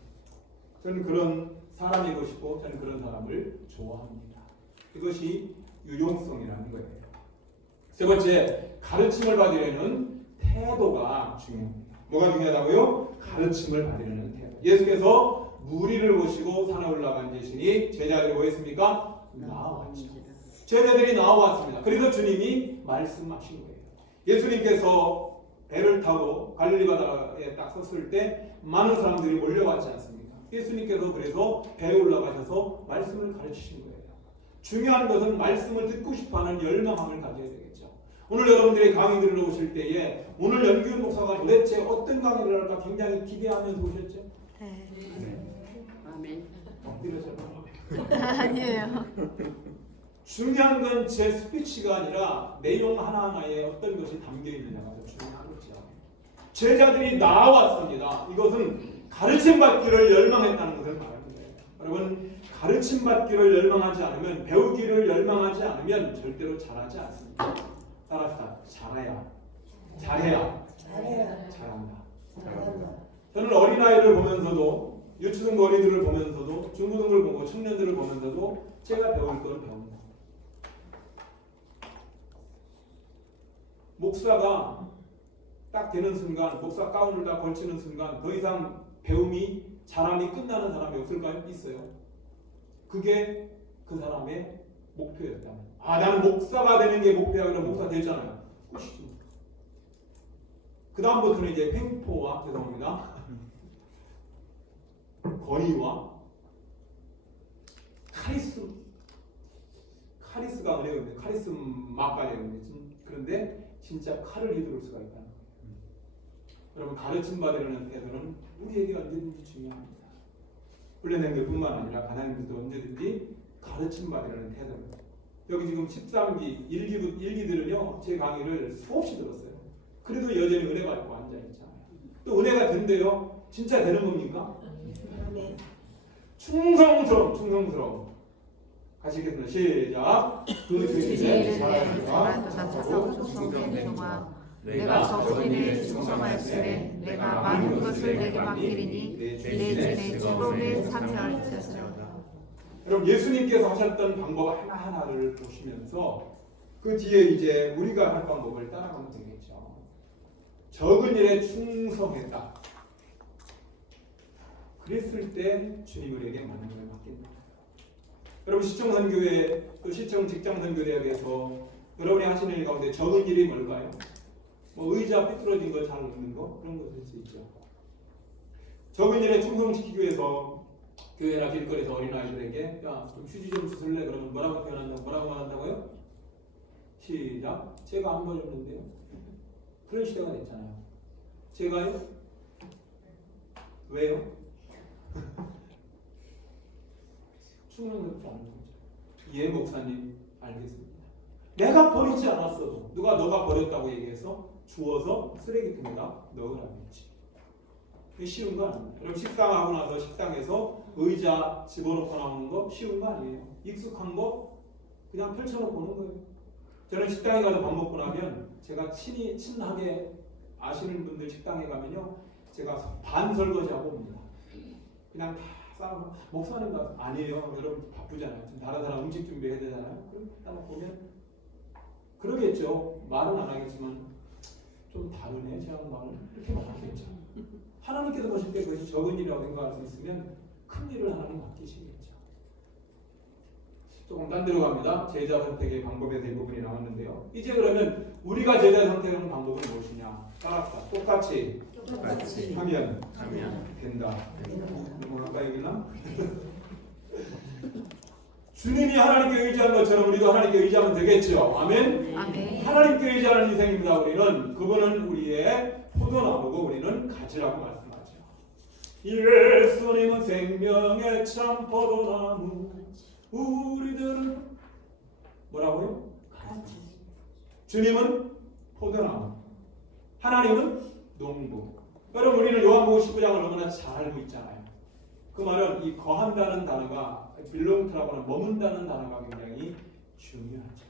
저는 그런 사람이고 싶고 저는 그런 사람을 좋아합니다. 이것이 유용성이라는 거예요. 세 번째, 가르침을 받으려는 태도가 중요합니다. 뭐가 중요하다고요? 가르침을 받으려는 태도. 예수께서 무리를 보시고 산에 올라간 지시니 제자들이 뭐 했습니까? 나왔죠. 제자들이 나왔습니다. 그래서 주님이 말씀하신 거예요. 예수님께서 배를 타고 갈릴리 바다에 딱 섰을 때 많은 사람들이 몰려왔지 않습니까? 예수님께서 그래서 배에 올라가셔서 말씀을 가르치신 거예요. 중요한 것은 말씀을 듣고 싶어하는 열망함을 가져야 되겠죠. 오늘 여러분들이 강의 들으러 오실 때에 오늘 연기훈 목사가 도대체 어떤 강의를 할까 굉장히 기대하면서 오셨죠? 네. 아멘. 아니에요. 중요한 건 제 스피치가 아니라 내용 하나하나에 어떤 것이 담겨 있느냐가 더 중요한 거죠. 제자들이 나왔습니다. 이것은 가르침 받기를 열망했다는 것을 말합니다. 여러분, 가르침 받기를 열망하지 않으면, 배우기를 열망하지 않으면 절대로 잘하지 않습니다. 따라서 잘해야 잘한다. 저는 어린아이를 보면서도, 유치원부 어린이들을 보면서도, 중고등부를 보고 청년들을 보면서도 제가 배울 걸 배운다. 목사가 딱 되는 순간, 목사 가운을 딱 걸치는 순간 더 이상 배움이, 자람이 끝나는 사람이 없을까요? 있어요. 그게 그 사람의 목표였다면, 나는 목사가 되는 게 목표야. 그럼 목사 되잖아요. 끝이죠. 그 다음부터는 이제 횡포와, 죄송합니다, 권위와 카리스가 은혜인데, 카리스마가 되는데, 그런데 진짜 칼을 휘두를 수가 있다는 거예요. 여러분, 가르침 받으려는 태도는 우리에게 언제든지 중요합니다. 훈련생들뿐만 아니라 가나님들도 언제든지 가르침 받으려는 태도입니다. 여기 지금 13기 1기들은요 제 강의를 수없이 들었어요. 그래도 여전히 은혜 받고 앉아 있잖아요. 또 은혜가 된대요. 진짜 되는 겁니까? 충성스러움. 가시겠습니다. 시작. 그 주님의 사랑과 찾아서 충성된 동안 내가 저분에게 충성하였으되 내가 많은 것을 내게 맡기리니 내 진의 즐거움에 참여할지어다. 여러분, 예수님께서 하셨던 방법 하나하나를 보시면서 그 뒤에 이제 우리가 할 방법을 따라가면 되겠죠. 적은 일에 충성했다. 그랬을 때 주님 우리에게 많은 걸 맡긴다. 여러분, 시청선교회 또 시청 직장선교대학에서 여러분이 하시는 일 가운데 적은 일이 뭘까요? 뭐 의자 삐뚤어진 거 잘 넣는 거, 그런 거 될 수 있죠. 적은 일에 충성시키기 위해서 교회나 길거리에서 어린아이들에게 좀 휴지 좀 주실래? 그러면 뭐라고 표현한다고? 뭐라고 말한다고요? 시작. 제가 안 버렸는데요. 그런 시대가 됐잖아요. 제가요? 왜요? 충성스럽지 않은 거죠. 예, 목사님, 알겠습니다. 내가 버리지 않았어도 너가 버렸다고 얘기해서 주워서 쓰레기통에다 넣으라고 했지. 이게 쉬운 거 아닙니다. 여러분, 식당하고 나서 식당에서 의자 집어넣고 나오는 거 쉬운 거 아니에요. 익숙한 거 그냥 펼쳐놓고 오는 거예요. 저는 식당에 가서 밥 먹고 나면 제가 친하게 아시는 분들 식당에 가면요, 제가 반 설거지하고 옵니다. 그냥 다 싸우고, 목사님 아니에요. 여러분 바쁘잖아요. 다른 사람 음식 준비해야 되잖아요. 그럼 딱 보면 그러겠죠. 말은 안 하겠지만 좀 다르네, 제 말은. 이렇게 말하겠죠. 하나님께서 보실 때 그것이 적은 일이라고 생각할 수 있으면 큰 일을 하나님 맡기시겠죠. 조금 딴 데로 갑니다. 제자 선택의 방법에 대한 부분이 나왔는데요. 이제 그러면 우리가 제자 선택하는 방법은 무엇이냐? 따라서 똑같이 하면 된다. 너무 가까이 얘기나? 주님이 하나님께 의지한 것처럼 우리도 하나님께 의지하면 되겠죠. 아멘? 아멘. 하나님께 의지하는 인생입니다. 우리는 그분은 우리의 포도나무고 우리는 가지라고 말씀하죠. 예수님은 생명의 참 포도나무, 우리들은 뭐라고요? 가지. 주님은 포도나무, 하나님은 농부. 여러분, 우리는 요한복음 19장을 너무나 잘 알고 있잖아요. 그 말은 이 거한다는 단어가, belong라고 하는 머문다는 단어가 굉장히 중요하죠.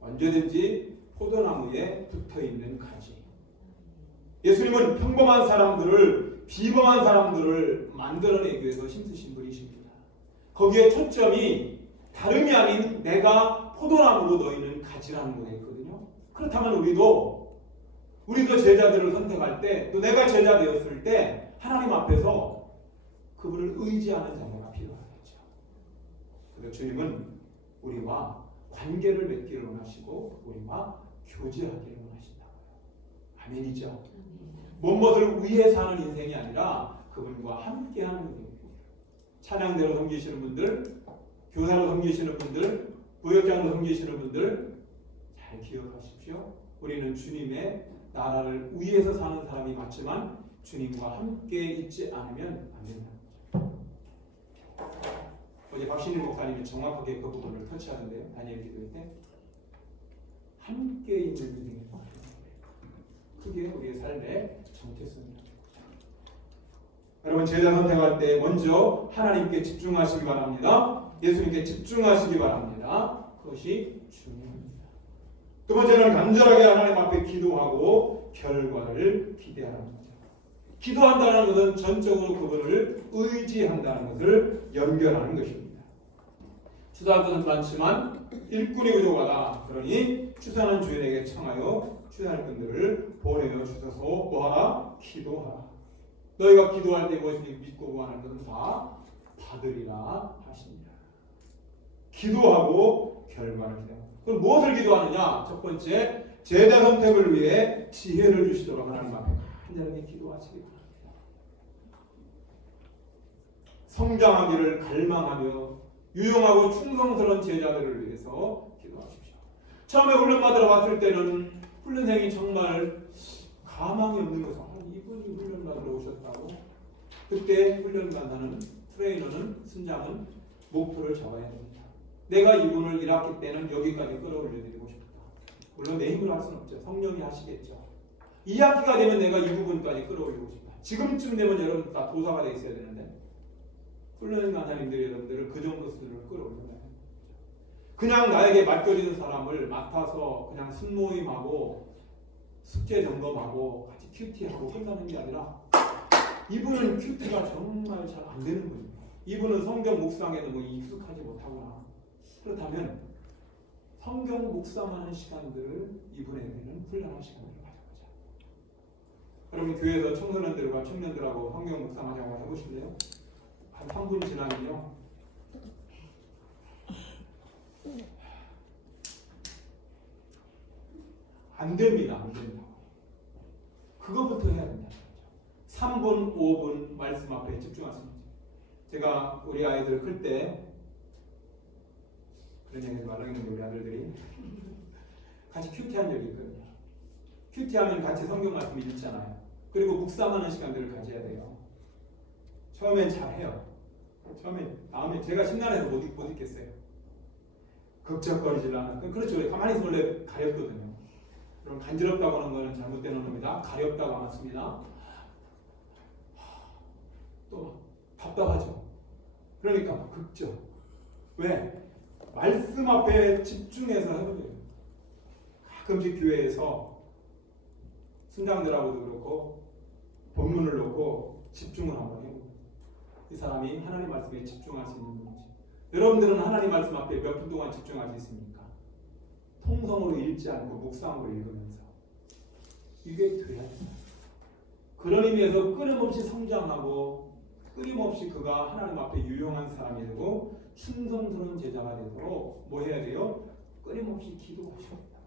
언제든지 포도나무에 붙어있는 가지. 예수님은 평범한 사람들을, 비범한 사람들을 만들어내기 위해서 힘쓰신 분이십니다. 거기에 초점이 다름이 아닌 내가 포도나무로 너희는 가지라는 거였거든요. 그렇다면 우리도 제자들을 선택할 때, 또 내가 제자 되었을 때 하나님 앞에서 그분을 의지하는 자가 필요하겠죠. 그래서 주님은 우리와 관계를 맺기를 원하시고 우리와 교제하기를 원하신다고요. 아멘이죠. 무엇을 위해 사는 인생이 아니라 그분과 함께하는 인생입니다. 찬양대로 섬기시는 분들, 교사로 섬기시는 분들, 부역장으로 섬기시는 분들 잘 기억하십시오. 우리는 주님의 나라를 위해서 사는 사람이 맞지만 주님과 함께 있지 않으면 안 된다는 거죠. 어제 박신일 목사님이 정확하게 그 부분을 터치하는데요. 다니엘 기도회 때 함께 있는 인생의 그게 우리의 삶의 정체성입니다. 여러분, 제자 선택할 때 먼저 하나님께 집중하시기 바랍니다. 예수님께 집중하시기 바랍니다. 그것이 중요합니다. 두 번째는 간절하게 하나님 앞에 기도하고 결과를 기대하는 거죠. 기도한다는 것은 전적으로 그분을 의지한다는 것을 연결하는 것입니다. 추수할 것은 많지만 일꾼이 부족하다. 그러니 추수하는 주인에게 청하여 추수할 분들을 보내어 주소서. 뭐하라? 기도하라. 너희가 기도할 때 무엇인지 믿고 구하는 것은 다 받으리라 하십니다. 기도하고 결과를 기대합니다. 그럼 무엇을 기도하느냐? 첫 번째, 제자 선택을 위해 지혜를 주시도록 하나님 앞에 간절하게 기도하시기 바랍니다. 성장하기를 갈망하며 유용하고 충성스러운 제자들을 위해서 기도하십시오. 처음에 훈련받으러 왔을 때는 훈련생이 정말 가망이 없는 거죠. 이분이 훈련받으러 오셨다고? 그때 훈련관사는, 트레이너는, 순장은 목표를 잡아야 됩니다. 내가 이분을 1학기 때는 여기까지 끌어올려드리고 싶다. 물론 내 힘으로 할 수는 없죠. 성령이 하시겠죠. 2학기가 되면 내가 이 부분까지 끌어올리고 싶다. 지금쯤 되면 여러분 다 도사가 돼 있어야 되는데 훈련 간사님들이 여러분들을 그 정도 수준으로 끌어올려요. 그냥 나에게 맡겨지는 사람을 맡아서 그냥 순모임하고 숙제 점검하고 같이 큐티하고 끝나는 게 아니라 이분은 큐티가 정말 잘 안 되는 분이에요. 이분은 성경 묵상에 너무 익숙하지 못하구나. 그렇다면 성경 묵상하는 시간들을 이분에게는 훈련할 시간을 가져보자. 여러분, 교회에서 청소년들과 청년들하고 성경 묵상하자고 해보실래요? 한 3분 지나면요, 안 됩니다. 안 된다. 그거부터 해야 된다. 3분, 5분 말씀 앞에 집중하십니다. 제가 우리 아이들 클 때 그런 얘기 말하고 있는데 우리 아들들이 같이 큐티한 적이 있거든요. 큐티하면 같이 성경 말씀 읽잖아요. 그리고 묵상하는 시간들을 가져야 돼요. 처음엔 잘해요. 다음에 제가 심란해서 못 읽겠어요. 걱정거리질 않아. 그렇죠. 우리 가만히 있으면 원래 가렵거든요. 그럼 간지럽다고 하는 거는 잘못된 언어입니다. 가렵다고 안 씁니다. 또 답답하죠. 그러니까 극적. 왜? 말씀 앞에 집중해서 해보세요. 가끔씩 교회에서 순장들하고도 그렇고 본문을 놓고 집중을 한번 해보고 이 사람이 하나님 말씀에 집중할 수 있는 분인지. 여러분들은 하나님 말씀 앞에 몇 분 동안 집중할 수 있습니까? 통성으로 읽지 않고 묵상으로 읽으면서 이게 돼야 돼요. 그런 의미에서 끊임없이 성장하고 끊임없이 그가 하나님 앞에 유용한 사람이 되고 충성스러운 제자가 되도록 뭐 해야 돼요? 끊임없이 기도하셔야 합니다.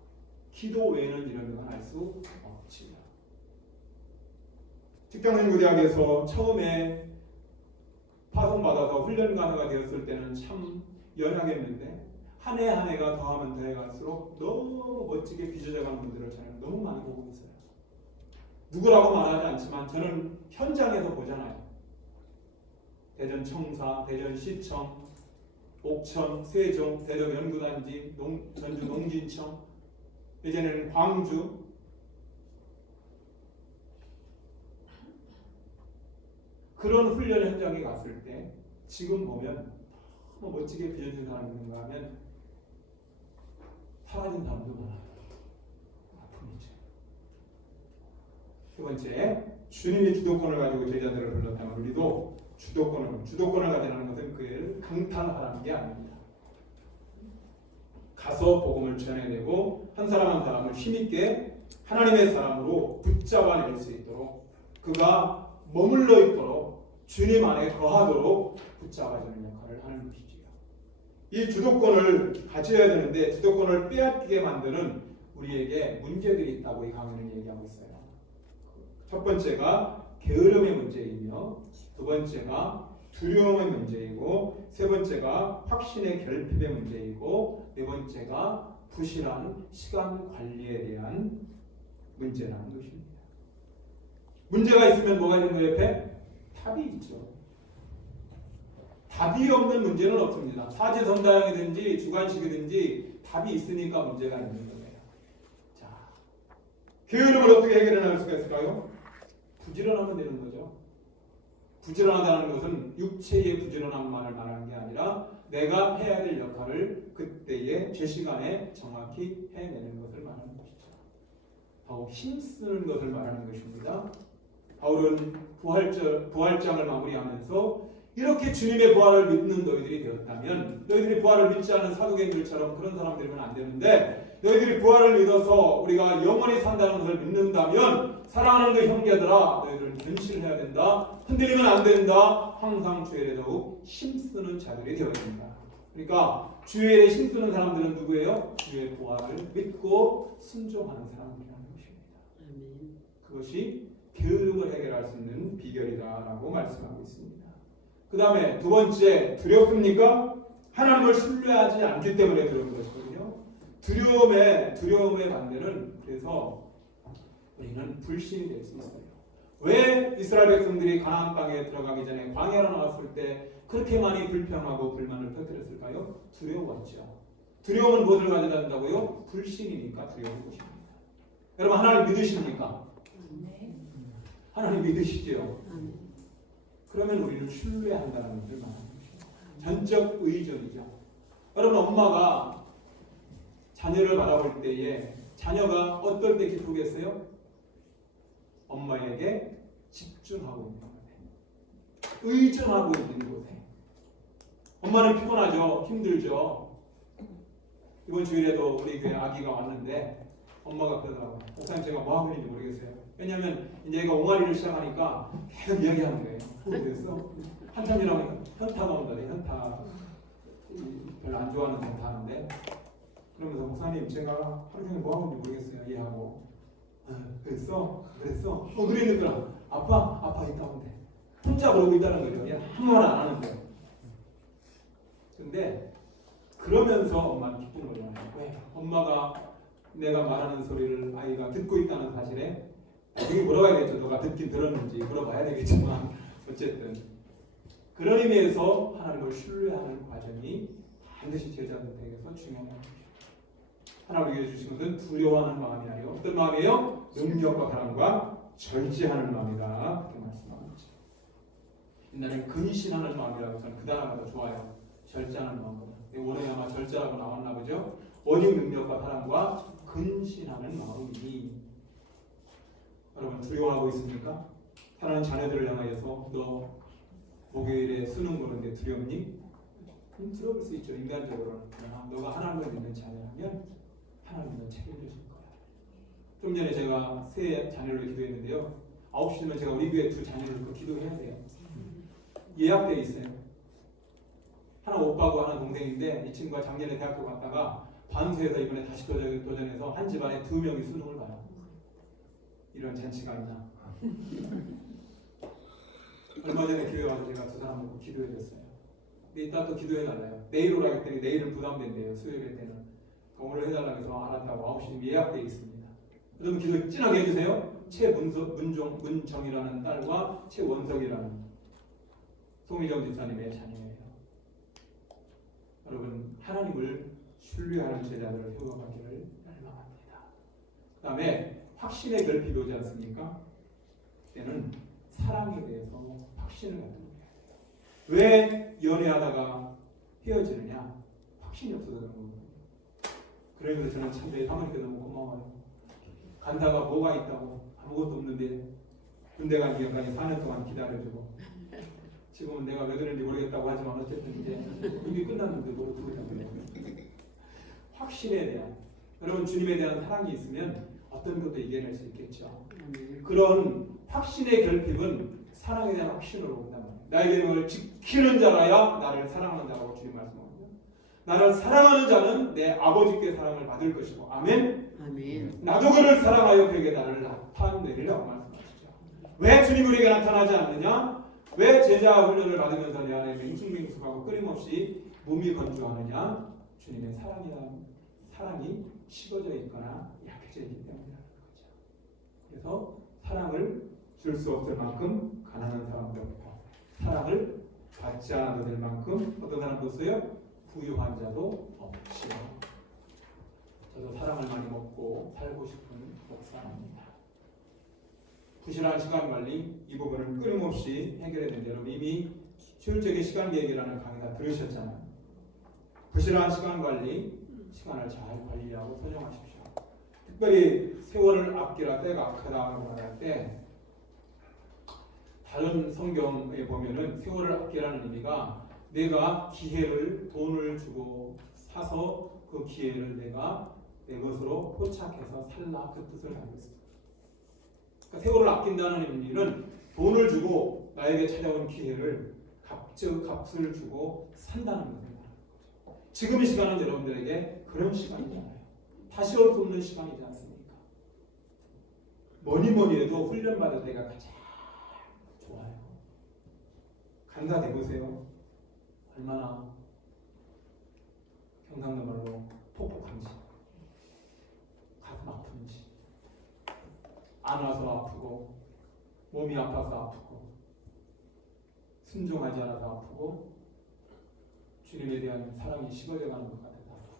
기도 외에는 이런 건 알 수 없지요. 직장연구대학에서 처음에 파송받아서 훈련관사가 되었을 때는 참 연약했는데 한 해 한 해가 더하면 더해 갈수록 너무 멋지게 빚어져가는 분들을 저는 너무 많이 보고 있어요. 누구라고 말하지 않지만 저는 현장에서 보잖아요. 대전 청사, 대전 시청, 옥천, 세종, 대덕 연구단지, 전주 농진청, 이제는 광주. 그런 훈련 현장에 갔을 때 지금 보면 너무 멋지게 빚어진 사람이 있는가 하면 사라진 사람도 많아요. 아픔이죠. 세 번째, 주님이 주도권을 가지고 제자들을 불렀다면 우리도 주도권을 가지는 것은 그를 강탈하라는 게 아닙니다. 가서 복음을 전해내고 한 사람 한 사람을 힘있게 하나님의 사람으로 붙잡아낼 수 있도록, 그가 머물러 있도록, 주님 안에 거하도록 붙잡아주는 역할을 하는 것이지요. 이 주도권을 가져야 되는데 주도권을 빼앗기게 만드는 우리에게 문제들이 있다고 이 강의는 얘기하고 있어요. 첫 번째가 게으름의 문제이며, 두 번째가 두려움의 문제이고, 세 번째가 확신의 결핍의 문제이고, 네 번째가 부실한 시간 관리에 대한 문제라는 것입니다. 문제가 있으면 뭐가 있는 거예요? 옆에? 답이 있죠. 답이 없는 문제는 없습니다. 사지선다형이든지 주관식이든지 답이 있으니까 문제가 있는 거예요. 자, 게으름을 어떻게 해결해낼 수가 있을까요? 부지런하면 되는 거죠. 부지런하다는 것은 육체의 부지런함만을 말하는 게 아니라 내가 해야 될 역할을 그때의 제 시간에 정확히 해내는 것을 말하는 것이죠. 더욱 힘쓰는 것을 말하는 것입니다. 바울은 부활장을 마무리하면서 이렇게 주님의 부활을 믿는 너희들이 되었다면, 너희들이 부활을 믿지 않은 사도행들처럼 그런 사람들이면 안 되는데, 너희들이 부활을 믿어서 우리가 영원히 산다는 것을 믿는다면, 사랑하는 그 형제들아, 너희들은 견실해야 된다. 흔들리면 안 된다. 항상 주일에 더욱 힘쓰는 자들이 되어야 된다. 그러니까 주일에 힘쓰는 사람들은 누구예요? 주의 부활을 믿고 순종하는 사람들이라는 것입니다. 그것이 게으름을 해결할 수 있는 비결이다라고 말씀하고 있습니다. 그 다음에 두 번째, 두렵습니까? 하나님을 신뢰하지 않기 때문에 두려운 것이거든요. 두려움의 반대는, 그래서 우리는 불신이 될 수 있어요. 왜 이스라엘 백성들이 가나안 땅에 들어가기 전에 광야로 나왔을 때 그렇게 많이 불평하고 불만을 터뜨렸을까요? 두려웠죠. 두려움은 무엇을 가져다 준다고요? 불신이니까 두려운 것입니다. 여러분, 하나님 믿으십니까? 하나님 믿으시죠? 그러면 우리는 신뢰한다는 것을 말하는 것입니다. 전적 의존이죠. 여러분, 엄마가 자녀를 바라볼 때에 자녀가 어떨 때 기쁘겠어요? 엄마에게 집중하고 있는 곳에, 의존하고 있는 곳에. 엄마는 피곤하죠. 힘들죠. 이번 주일에도 우리 교회 아기가 왔는데 엄마가 그러더라고요. 목사님, 제가 뭐 하고 있는지 모르겠어요. 왜냐하면 이제 얘가 옹알이를 시작하니까 계속 이야기하는 거예요. 그래서 한참 지나면 현타가 온다네. 현타. 별로 안 좋아하는 현타하는데, 그러면서 목사님, 제가 하루 종일 뭐 하고 있는지 모르겠어요. 이해하고. 그랬어? 그러니까 아빠 있다는데 혼자 그러고 있다는 거죠. 그냥 아무 말 안 하는 거예요. 근데 그러면서 엄마는 기쁜 거잖아요. 왜? 엄마가 내가 말하는 소리를 아이가 듣고 있다는 사실에, 나중에 물어봐야겠죠. 너가 듣긴 들었는지 물어봐야 되겠지만, 어쨌든 그런 의미에서 하나님을 신뢰하는 과정이 반드시 제자들에게서 중요한 것입니다. 하나님께 주신 것은 두려워하는 마음이 아니요, 어떤 마음이에요? 능력과 사랑과 절제하는 마음이다. 그렇게 말씀하고 있죠. 옛날에는 근신하는 마음이라고 저는 그 단어가 더 좋아요. 절제하는 마음보다. 원어에 아마 절제라고 나왔나 보죠. 오직 능력과 사랑과 근신하는 마음이니. 여러분, 두려워하고 있습니까? 하나님 자녀들을 향하여서 너 목요일에 수능 보는데 두렵니? 두려울 수 있죠. 인간적으로는. 그러나 너가 하나님을 믿는 자녀라면 하나님은 책임져 줄 거야. 좀 전에 제가 새 자녀를 기도했는데요. 9시면 제가 우리 교회 두 자녀를 기도해야 돼요. 예약되어 있어요. 하나 오빠고 하나 동생인데, 이 친구가 작년에 대학교 갔다가 반수해서 이번에 다시 도전해서 한 집안에 2명이 수능을 봐요. 이런 잔치가 있나. 얼마 전에 교회 와서 제가 두 사람 놓고 기도해줬어요. 이따 또 기도해달라요. 내일 오라 했더니 내일은 부담된대요. 수요일 때는. 오늘 해달라고 해서 알았다고 9시 예약되어 있습니다. 여러분 기도 진하게 해주세요. 문정이라는 딸과 최원석이라는 송희정 집사님의 자녀예요. 여러분 하나님을 신뢰하는 제자들을 세워가기를 열망합니다. 그 다음에 확신의 결핍이 오지 않습니까? 그때는 사랑에 대해서 확신을 갖는 거예요. 왜 연애하다가 헤어지느냐? 확신이 없어서 그런 거거든요. 그래서 저는 참 저희 사모님께 너무 고마워요. 간다가 뭐가 있다고 아무것도 없는데 군대 간 기간까지 4년 동안 기다려주고 지금은 내가 왜 그런지 모르겠다고 하지만 어쨌든 이제 이미 끝났는데 뭘 그러냐고요. 확신에 대한 여러분 주님에 대한 사랑이 있으면 어떤 것도 이겨낼 수 있겠죠. 그런 확신의 결핍은 사랑에 대한 확신으로 온단 말이에요. 나의 계명을 지키는 자라야 나를 사랑하는 자라고 주님 말씀하거든요. 나를 사랑하는 자는 내 아버지께 사랑을 받을 것이고 아멘. 아멘. 나도 그를 사랑하여 그에게 나를 나타내리라고 말씀하시죠. 왜 주님 우리에게 나타나지 않느냐? 왜 제자 훈련을 받으면서 내 안에 맹숭맹숭하고 끊임없이 몸이 건조하느냐? 주님의 사랑이 식어져 있거나 약해져 있기 때문이라는 거죠. 그래서 사랑을 줄 수 없을 만큼 가난한 사람도 없고 사랑을 받지 않아도 될 만큼 어떤 사람도 없어요? 부유한 자도 없지요. 저도 사랑을 많이 먹고 살고 싶은 목사입니다. 부실한 시간 관리 이 부분을 끊임없이 해결해야 되는데 여러분 이미 효율적인 시간 계획이라는 강의 다 들으셨잖아요. 부실한 시간 관리 시간을 잘 관리하고 선정하십시오. 특별히 세월을 아끼라 때가 악하다고 말할 때 다른 성경에 보면은 세월을 아끼라는 의미가 내가 기회를 돈을 주고 사서 그 기회를 내가 내 것으로 포착해서 살라 그 뜻을 가지고 있습니다. 그러니까 세월을 아낀다는 의미는 돈을 주고 나에게 찾아온 기회를 값을 주고 산다는 것을 말하는 거죠. 지금 이 시간은 여러분들에게 그런 시간이잖아요. 다시 올 수 없는 시간이지 않습니까? 뭐니 해도 훈련받을 때가 가장 좋아요. 감사 해보세요. 얼마나 경상도 말로 폭폭한지 가슴 아픈지 안 와서 아프고 몸이 아파서 아프고 순종하지 않아서 아프고 주님에 대한 사랑이 식어져가는 것 같아서 아프고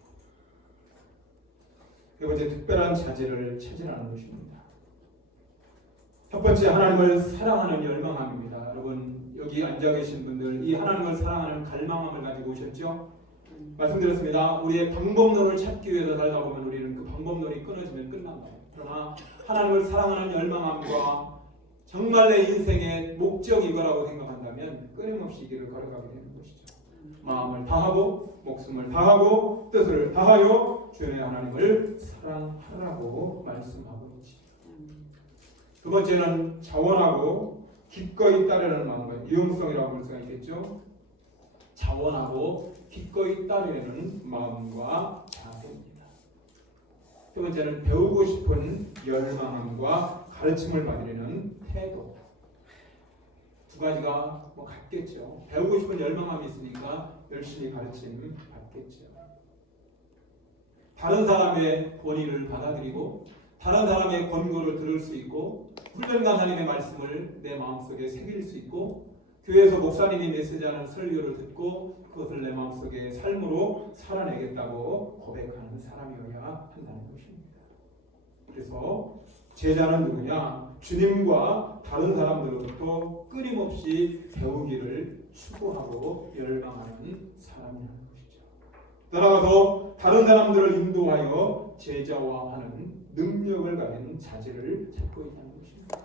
세 번째 특별한 자질을 체질하는 것입니다. 첫 번째 하나님을 사랑하는 열망함입니다. 여러분 여기 앉아 계신 분들 이 하나님을 사랑하는 갈망함을 가지고 오셨죠? 말씀드렸습니다. 우리의 방법론을 찾기 위해서 살다 보면 우리는 그 방법론이 끊어지면 끝난 거예요. 그러나 하나님을 사랑하는 열망함과 정말 내 인생의 목적이 이거라고 생각한다면 끊임없이 이 길을 걸어가게 되는 것이죠. 마음을 다하고 목숨을 다하고 뜻을 다하여 주의 하나님을 사랑하라고 말씀하고 있지. 두 번째는 자원하고 기꺼이 따르는 마음과 유용성이라고 볼 수가 있겠죠. 자원하고 기꺼이 따르는 마음과 자세입니다. 세 번째는 배우고 싶은 열망함과 가르침을 받으려는 태도. 두 가지가 같겠죠. 배우고 싶은 열망함이 있으니까 열심히 가르침 받겠죠. 다른 사람의 권위를 받아들이고 다른 사람의 권고를 들을 수 있고 훈련 강사님의 말씀을 내 마음속에 새길 수 있고 교회에서 목사님이 메시지하는 설교를 듣고 그것을 내 마음속에 삶으로 살아내겠다고 고백하는 사람이어야 한다는 것입니다. 그래서 제자는 누구냐? 주님과 다른 사람들로부터 끊임없이 배우기를 추구하고 열망하는 사람이라는 것이죠. 따라가서 다른 사람들을 인도하여 제자화하는 능력을 가진 자질을 찾고 있다는 것입니다.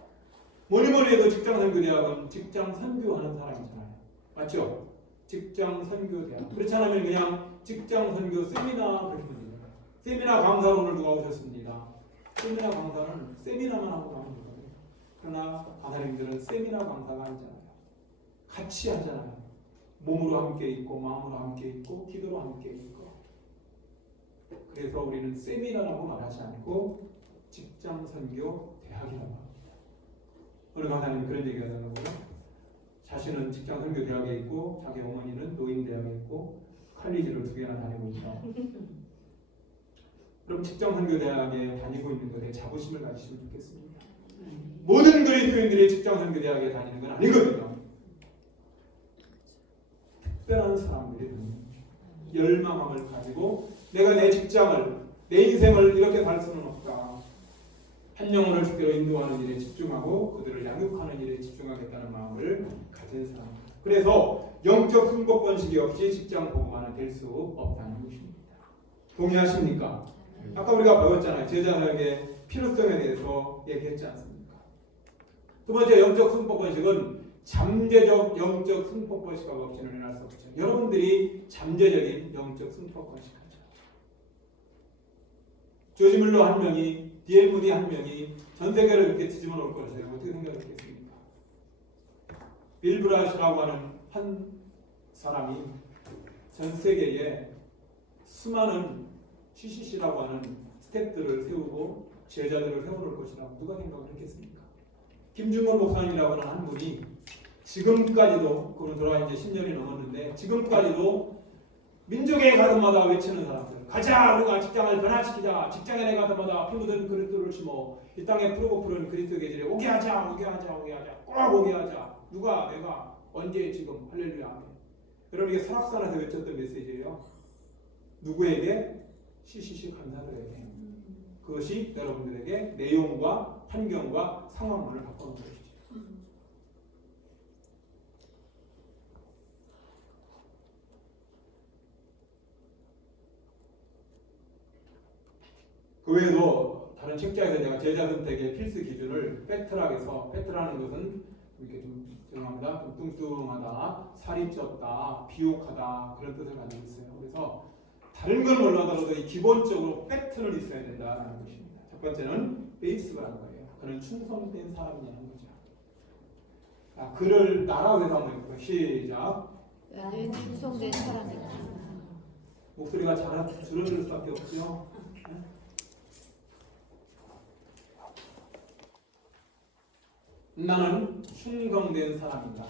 뭐니 해도 직장 선교대학은 직장 선교하는 사람이잖아요. 맞죠? 직장 선교대학. 그렇지 않으면 그냥 직장 선교 세미나 그러시면 돼요. 세미나 강사로 오늘 누가 오셨습니다. 세미나 강사는 세미나만 하고 가는 거거든요. 그러나 강사님들은 세미나 강사가 아니잖아요. 같이 하잖아요. 몸으로 함께 있고 마음으로 함께 있고 기도로 함께 있고. 그래서 우리는 세미나라고 말하지 않고 직장 선교 대학이라고 합니다. 오늘 강사님 그런 얘기가 나오고요. 자신은 직장 선교 대학에 있고 자기 어머니는 노인 대학에 있고 칼리지를 2개나 다니고 있다. 그럼 직장 선교 대학에 다니고 있는 것에 자부심을 가지시면 좋겠습니다. 모든 그리스도인들이 직장 선교 대학에 다니는 건 아니거든요. 특별한 사람들이 열망함을 가지고 내가 내 직장을, 내 인생을 이렇게 살 수는 없다. 한 영혼을 주께로 인도하는 일에 집중하고 그들을 양육하는 일에 집중하겠다는 마음을 가진 사람. 그래서 영적 순복 번식이 없이 직장 복음화는 될 수 없다는 것입니다. 동의하십니까? 아까 우리가 배웠잖아요. 제자 사역의 필요성에 대해서 얘기했지 않습니까? 두 번째 영적 순복 번식은 잠재적 영적 순복 번식하고 없이는 일어날 수 없죠. 여러분들이 잠재적인 영적 순복 번식하죠. 조지 물러 한 명이, D.L. 무디 한 명이 전 세계를 이렇게 뒤집어 놓을 것이에요. 어떻게 생각하겠습니까? 빌 브라시라고 하는 한 사람이 전 세계에 수많은 CCC라고 하는 스태프들을 세우고 제자들을 세워놓을 것이라고 누가 생각을 했겠습니까? 김중건 목사님이라고 하는 한 분이 지금까지도, 그는 돌아와 이제 10년이 넘었는데 지금까지도 민족의 가슴마다 외치는 사람들, 가자 우리가 직장을 변화시키자, 직장에 내 가슴마다 피 묻은 그리스도를 심어 이 땅에 푸르고 푸른 그리스도 계절에 오게 하자, 오게 하자, 오게 하자, 꼭 오게 하자. 누가, 내가, 언제, 지금, 할렐루야, 아멘. 여러분 이게 설악산에서 외쳤던 메시지예요. 누구에게? CCC 간사들에게. 그것이 여러분들에게 내용과 환경과 상황만을 바꿔놓은 것이죠. 그 외에도 다른 책자에서 제가 제자 선택의 필수 기준을 페트락에서, 페트라는 것은 이렇게 좀 죄송합니다. 좀 뚱뚱하다, 살이 쪘다, 비옥하다 그런 뜻을 가지고 있어요. 그래서 다른 건 몰라더라도 이 기본적으로 팩트는 있어야 된다는 것입니다. 첫 번째는 베이스라는 거예요. 그는 충성된 사람이냐는 거죠. 자, 그를 나라고 해서 한번 해볼까요? 시작. 나는 충성된 사람이다. 목소리가 줄어들 수밖에 없죠. 나는 충성된 사람이다.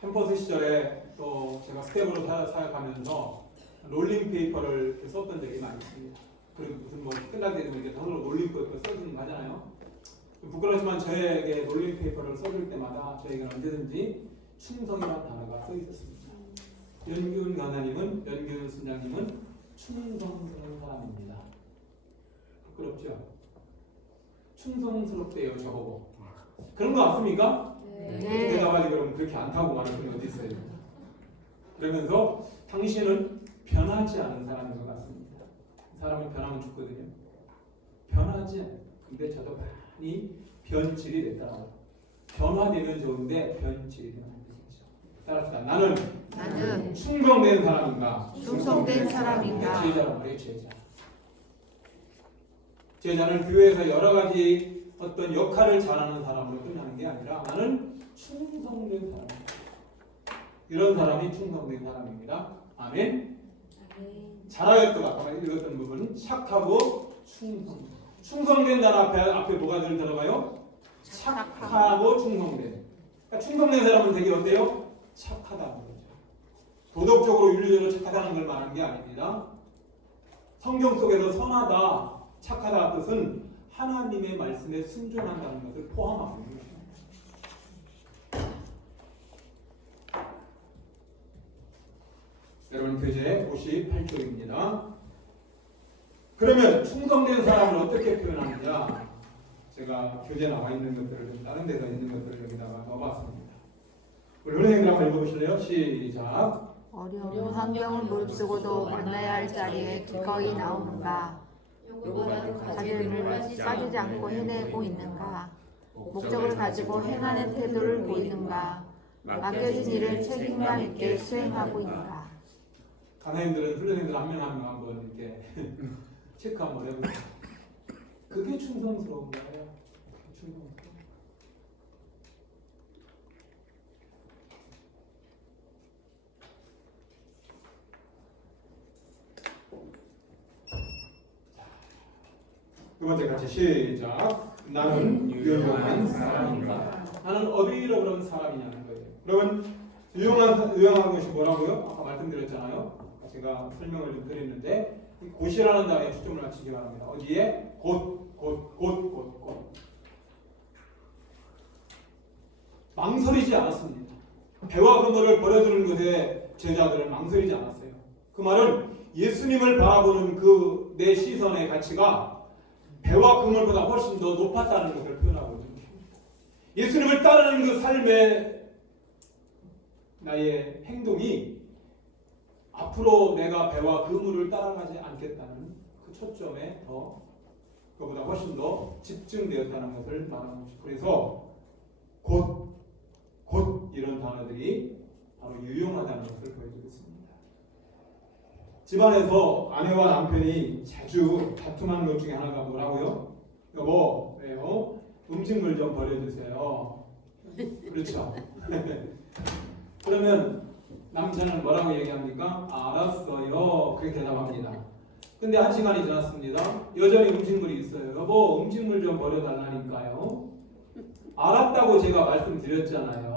캠퍼스 시절에 또 제가 스텝으로 사역하면서 롤링 페이퍼를 썼던 적이 많이 있습니다. 그리고 무슨 뭐 끝날 때 되면 이렇게 서로 롤링 페이퍼 써주는 거 하잖아요. 부끄럽지만 저에게 롤링 페이퍼를 써줄 때마다 저에게는 언제든지 충성이라는 단어가 써 있었습니다. 연균 강사님은, 연균 순장님은 충성스러운 사람입니다. 부끄럽죠? 충성스럽대요 저보고. 그런 거 없습니까? 네. 대답하지 그러면 그렇게 않다고 말하는 분이 어디 있어요? 그러면서 당신은 변하지 않은 사람인 것 같습니다. 사람은 변하면 죽거든요. 변하지 않아요. 근데 저도 많이 변질이 됐다고. 변화되면 좋은데 변질이 되면 안 되죠. 따라서 나는 충성된 사람인가? 충성된 사람인가? 제자란 말이에요. 제자. 제자는 교회에서 여러 가지 어떤 역할을 잘하는 사람으로 끝나는 게 아니라 나는 충성된 사람입니다. 이런 사람이 충성된 사람입니다. 아멘. 잘하였던 아까 읽었던 부분은 착하고 충성된 사람 앞에 뭐가 들어가요? 착하고 충성된. 그러니까 충성된 사람은 되게 어때요? 착하다는 거죠. 도덕적으로 윤리적으로 착하다는 걸 말하는 게 아닙니다. 성경 속에서 선하다, 착하다 뜻은 하나님의 말씀에 순종한다는 것을 포함하고 있는 것입니다. 여러분 교재 58쪽입니다. 그러면 충성된 사람을 어떻게 표현하느냐? 제가 교재에 나와 있는 것들을 좀 다른 데서 있는 것들을 여기다가 넣어봤습니다. 우리 선생님들 한번 읽어보실래요? 시작. 어려운 환경을 무릅쓰고도 만나야 할 자리에 기꺼이 나오는가? 자기를 빠지지 않고 해내고 있는가? 목적을 가지고 행하는 태도를 보이는가? 맡겨진 일을 책임감 있게 수행하고 있는가? 강사님들은 훈련생들 한 명 한 명 한번 이렇게 체크 한번 해보세요. 그게 충성스러운가요? 충성스러운. 두 번째 같이 시작. 나는 유용한 사람인가? 나는 어디로 그런 사람이냐는 거예요. 그러면 유용한 것이 뭐라고요? 아까 말씀드렸잖아요. 제가 설명을 좀 드렸는데 이 곧이라는 단어에 초점을 맞추기 바랍니다. 어디에? 곧. 망설이지 않았습니다. 배와 그물을 버려두는 것에 제자들은 망설이지 않았어요. 그 말은 예수님을 바라보는 그 내 시선의 가치가 배와 그물보다 훨씬 더 높았다는 것을 표현하고 있는 것입니다. 예수님을 따르는 그 삶의 나의 행동이 앞으로 내가 배와 그물을 따라가지 않겠다는 그 초점에 더 그보다 훨씬 더 집중되었다는 것을 말하는 것이죠. 그래서 곧 이런 단어들이 바로 유용하다는 것을 보여주고 있습니다. 집안에서 아내와 남편이 자주 다툼하는 것 중에 하나가 뭐라고요? 여보, 왜요? 음식물 좀 버려주세요. 그렇죠? 그러면 남자는 뭐라고 얘기합니까? 알았어요. 그렇게 대답합니다. 근데 1시간이 지났습니다. 여전히 음식물이 있어요. 여보, 음식물 좀 버려달라니까요. 알았다고 제가 말씀드렸잖아요.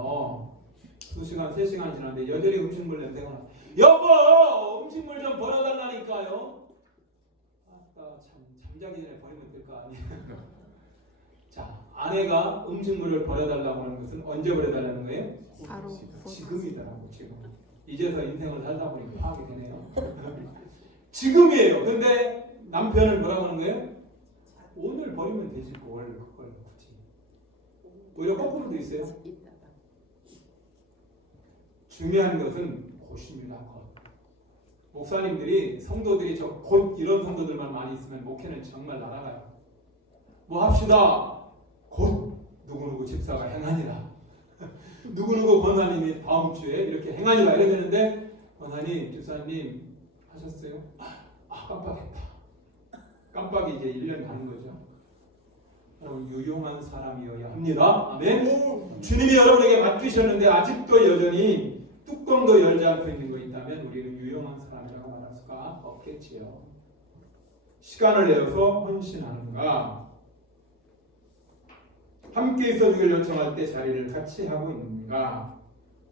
2시간, 3시간 지났는데 여전히 음식물 냄새가 나. 여보, 음식물 좀 버려달라니까요. 아따 참, 잠자기 전에 버리면 될 거 아니에요. 자, 아내가 음식물을 버려달라고 하는 것은 언제 버려달라는 거예요? 바로 지금이더라고. 지금. 이제서 인생을 살다 보니까 파악이 되네요. 지금이에요. 근데 남편은 뭐라고 하는 거예요? 오늘 버리면 되지 뭘 그걸 굳이. 오히려 거꾸로도 있어요. 중요한 것은 곧입니다. 곧. 목사님들이 성도들이 곧 이런 성도들만 많이 있으면 목회는 정말 날아가요. 뭐 합시다. 곧 누구누구 집사가 행하니라. 누구누구 권사님이 다음 주에 이렇게 행하니라 이래 되는데 권사님, 집사님 하셨어요? 깜빡했다. 깜빡이 이제 1년 가는 거죠. 여러분 유용한 사람이어야 합니다. 아멘. 주님이 여러분에게 맡기셨는데 아직도 여전히 뚜껑도 열지 않고 있는 거 있다면 우리는 유용한 사람이라고 말할 수가 없겠지요. 시간을 내어서 헌신하는가? 함께 있어주길 요청할 때 자리를 같이 하고 있는가?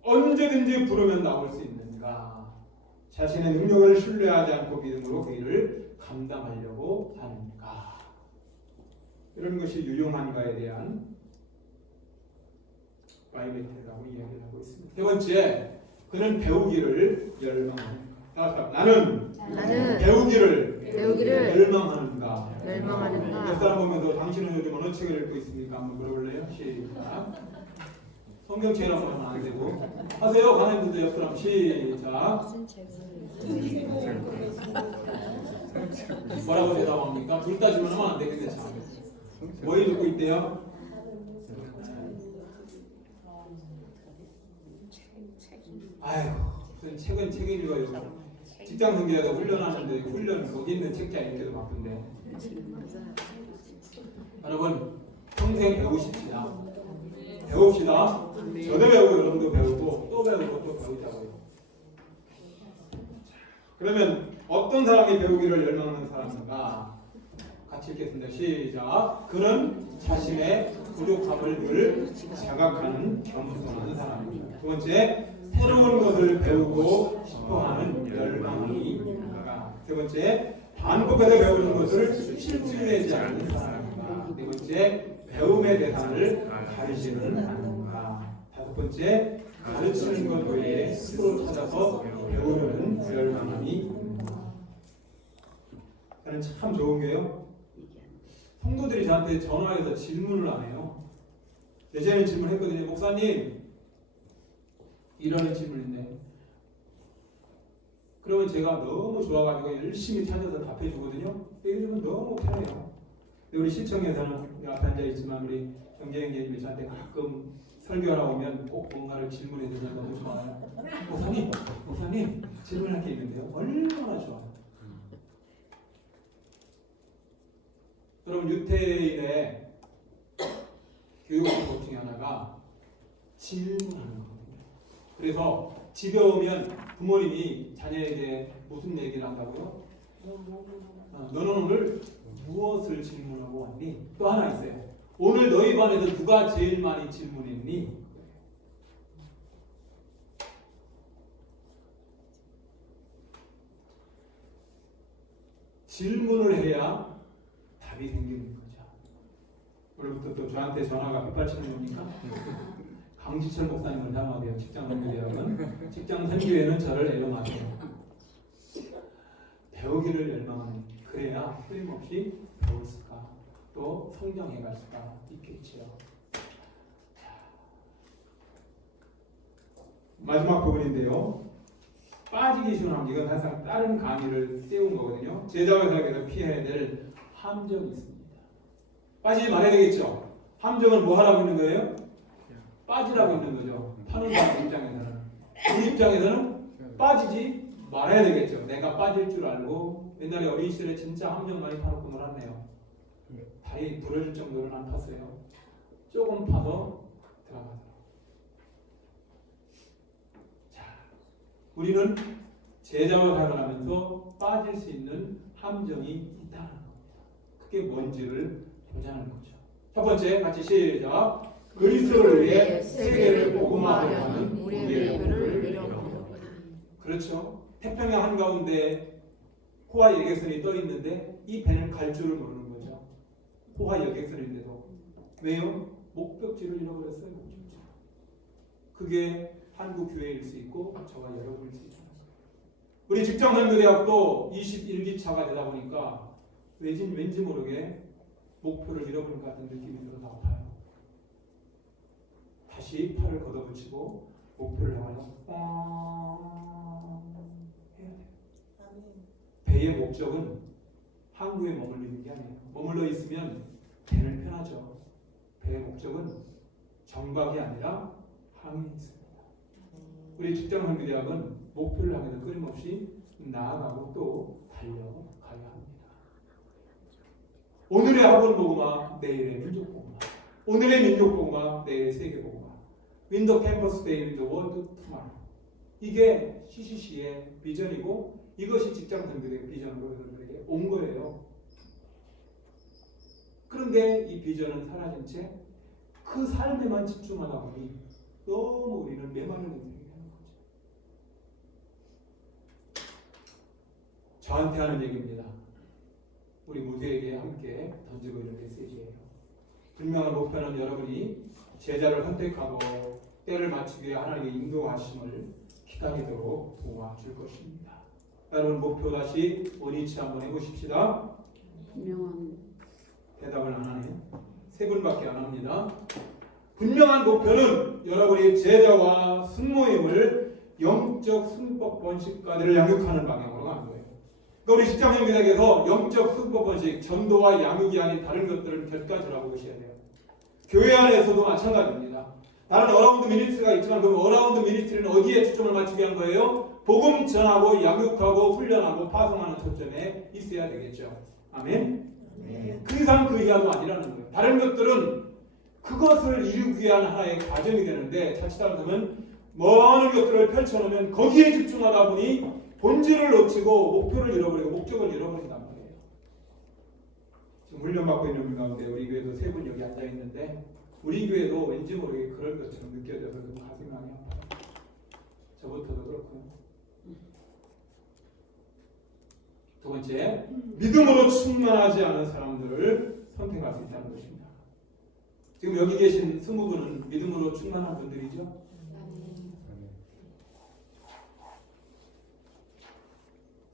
언제든지 부르면 나올 수 있는가? 자신의 능력을 신뢰하지 않고 믿음으로 그 일을 감당하려고 하는가? 이런 것이 유용한가에 대한 바이메트라고 이야기를 하고 있습니다. 세 번째, 그는 배우기를 열망하는가? 나는 배우기를 열망하는가? 옆 사람 보면서 당신은 요즘 어느 책을 읽고 있습니까? 한번 물어볼래요? 시작. 성경책을 한번 하면 안 되고 하세요. 가만히 옆 사람 시작. 뭐라고 대답합니까? 둘 다 질문하면 안 되겠네. 뭐 읽고 있대요? 아이고, 무슨 책은 읽어요. 직장 생활에서 훈련하는데 훈련 거기 있는 책자 읽기도 바쁜데. 여러분 평생 배우십시다. 배웁시다. 저도 배우고 여러분도 배우고 또 배우고 또 배우자고요. 그러면 어떤 사람이 배우기를 열망하는 사람인가? 같이 읽겠습니다. 시작. 그는 자신의 부족함을 늘 자각하는 겸손한 사람입니다. 두 번째, 새로운 것을 배우고 싶어하는 열망이 있는가? 세 번째, 반복해서 배우는 것을 실증내지 않는 사람인가? 네 번째, 배움의 대상을 가리지는 않는가? 다섯 번째, 가르치는 것 외에 스스로 찾아서 배우려는 열망이 있는가? 저는 참 좋은 게요. 성도들이 저한테 전화해서 질문을 안 해요. 예전에 질문했거든요. 목사님, 이러는 질문인데. 그러면 제가 너무 좋아가지고 열심히 찾아서 답해주거든요. 요즘은 너무 편해요. 우리 시청에서는 앞에 앉아있지만 우리 경제형제님이 저한테 가끔 설교하러 오면 꼭 뭔가를 질문해 주면 너무 좋아요. 목사님 질문할 게 있는데요. 얼마나 좋아요. 여러분 유태인의 교육 방법 중에 하나가 질문하는 겁니다. 그래서 집에 오면 부모님이 자녀에게 무슨 얘기를 한다고요? 너는 오늘 무엇을 질문하고 왔니? 또 하나 있어요. 오늘 너희 반에서 누가 제일 많이 질문했니? 질문을 해야 답이 생기는 거죠. 오늘부터 또 저한테 전화가 빗발치는 겁니까? 강지철 목사님을 닮아대요. 직장선교대학은. 직장선교회는 저를 애용하세요. 배우기를 열망하는, 그래야 끊임없이 배울 수가, 또 성장해 갈 수가 있겠지요. 마지막 부분인데요. 빠지기 쉬운 함정, 이건 항상 다른 강의를 띄운 거거든요. 제자가 생각해서 피해야 될 함정이 있습니다. 빠지지 말아야 되겠죠. 함정은 뭐 하라고 있는 거예요? 빠지라고 있는 거죠. 파는 사람 입장에서는. 우리 입장에서는 빠지지 말아야 되겠죠. 내가 빠질 줄 알고. 옛날에 어린 시절에 진짜 함정 많이 파놓고 놀았네요. 다리 부러질 정도는 안 팠어요. 조금 파서 들어가더라고요. 자, 우리는 제자와 살아가면서 빠질 수 있는 함정이 있다는 겁니다. 그게 뭔지를 보자는 거죠. 첫 번째, 같이 시작. 그리스도를 위해 세계를 복음화하려 하는 우리의 목표를 이뤄보려. 그렇죠. 태평양 한가운데 호화 여객선이 떠 있는데 이 배는 갈 줄을 모르는 거죠. 호화 여객선인데도. 왜요? 목적지를 잃어버렸어요. 목적지. 그게 한국 교회일 수 있고 저와 여러분일 수 있어요. 우리 직장선교대학도 21기차가 되다 보니까 왠지 모르게 목표를 잃어버린 것 같은 느낌이 들어서 아파요. 다시 팔을 걷어붙이고 목표를 향하여 해야 돼요. 배의 목적은 항구에 머물러 있는 게 아니에요. 머물러 있으면 배는 편하죠. 배의 목적은 정박이 아니라 항이 있습니다. 우리 직장선교대학은 목표를 향해서 끊임없이 나아가고 또 달려가야 합니다. 오늘의 학원복음화, 내일의 민족복음화. 오늘의 민족복음화, 내일의 세계복음화. 윈더 캠퍼스 데이 윈더 월드 투마로. 이게 CCC의 비전이고 이것이 직장선교대의 비전으로 여러분들에게 온 거예요. 그런데 이 비전은 사라진 채 그 삶에만 집중하다 보니 너무 우리는 메마른 인생이 되는 거죠. 저한테 하는 얘기입니다. 우리 모두에게 함께 던지고 있는 메시지예요. 분명한 목표는 여러분이 제자를 선택하고 때를 맞추기 위해 하나님의 인도하심을 기다리도록 도와줄 것입니다. 여러분 목표 다시 원위치 한번 해보십시다. 분명한 대답을 안 하네요. 세 분밖에 안 합니다. 분명한 목표는 여러분이 제자와 순모임을 영적 순법 번식까지를 양육하는 방향으로 가는 거예요. 그러니까 우리 직장선교대학에서 영적 순법 번식, 전도와 양육이 아닌 다른 것들을 곁가지라고 보셔야 돼요. 교회 안에서도 마찬가지입니다. 다른 어라운드 미니스트리가 있지만 그 어라운드 미니스트리는 어디에 초점을 맞추게 한 거예요? 복음 전하고 양육하고 훈련하고 파송하는 초점에 있어야 되겠죠. 아멘. 그 이상 그 이하도 아니라는 거예요. 다른 것들은 그것을 이루기 위한 하나의 과정이 되는데 자칫하면 많은 것들을 펼쳐놓으면 거기에 집중하다 보니 본질을 놓치고 목표를 잃어버리고 목적을 잃어버린단 말이에요. 지금 훈련받고 있는 분 가운데 우리 교회도 세 분 여기 앉아있는데 우리 교회도 왠지 모르게 그럴 것처럼 느껴져서 좀 가슴이 많이 아파요. 저부터도 그렇고요. 두 번째, 믿음으로 충만하지 않은 사람들을 선택할 수 있다는 것입니다. 지금 여기 계신 20분은 믿음으로 충만한 분들이죠?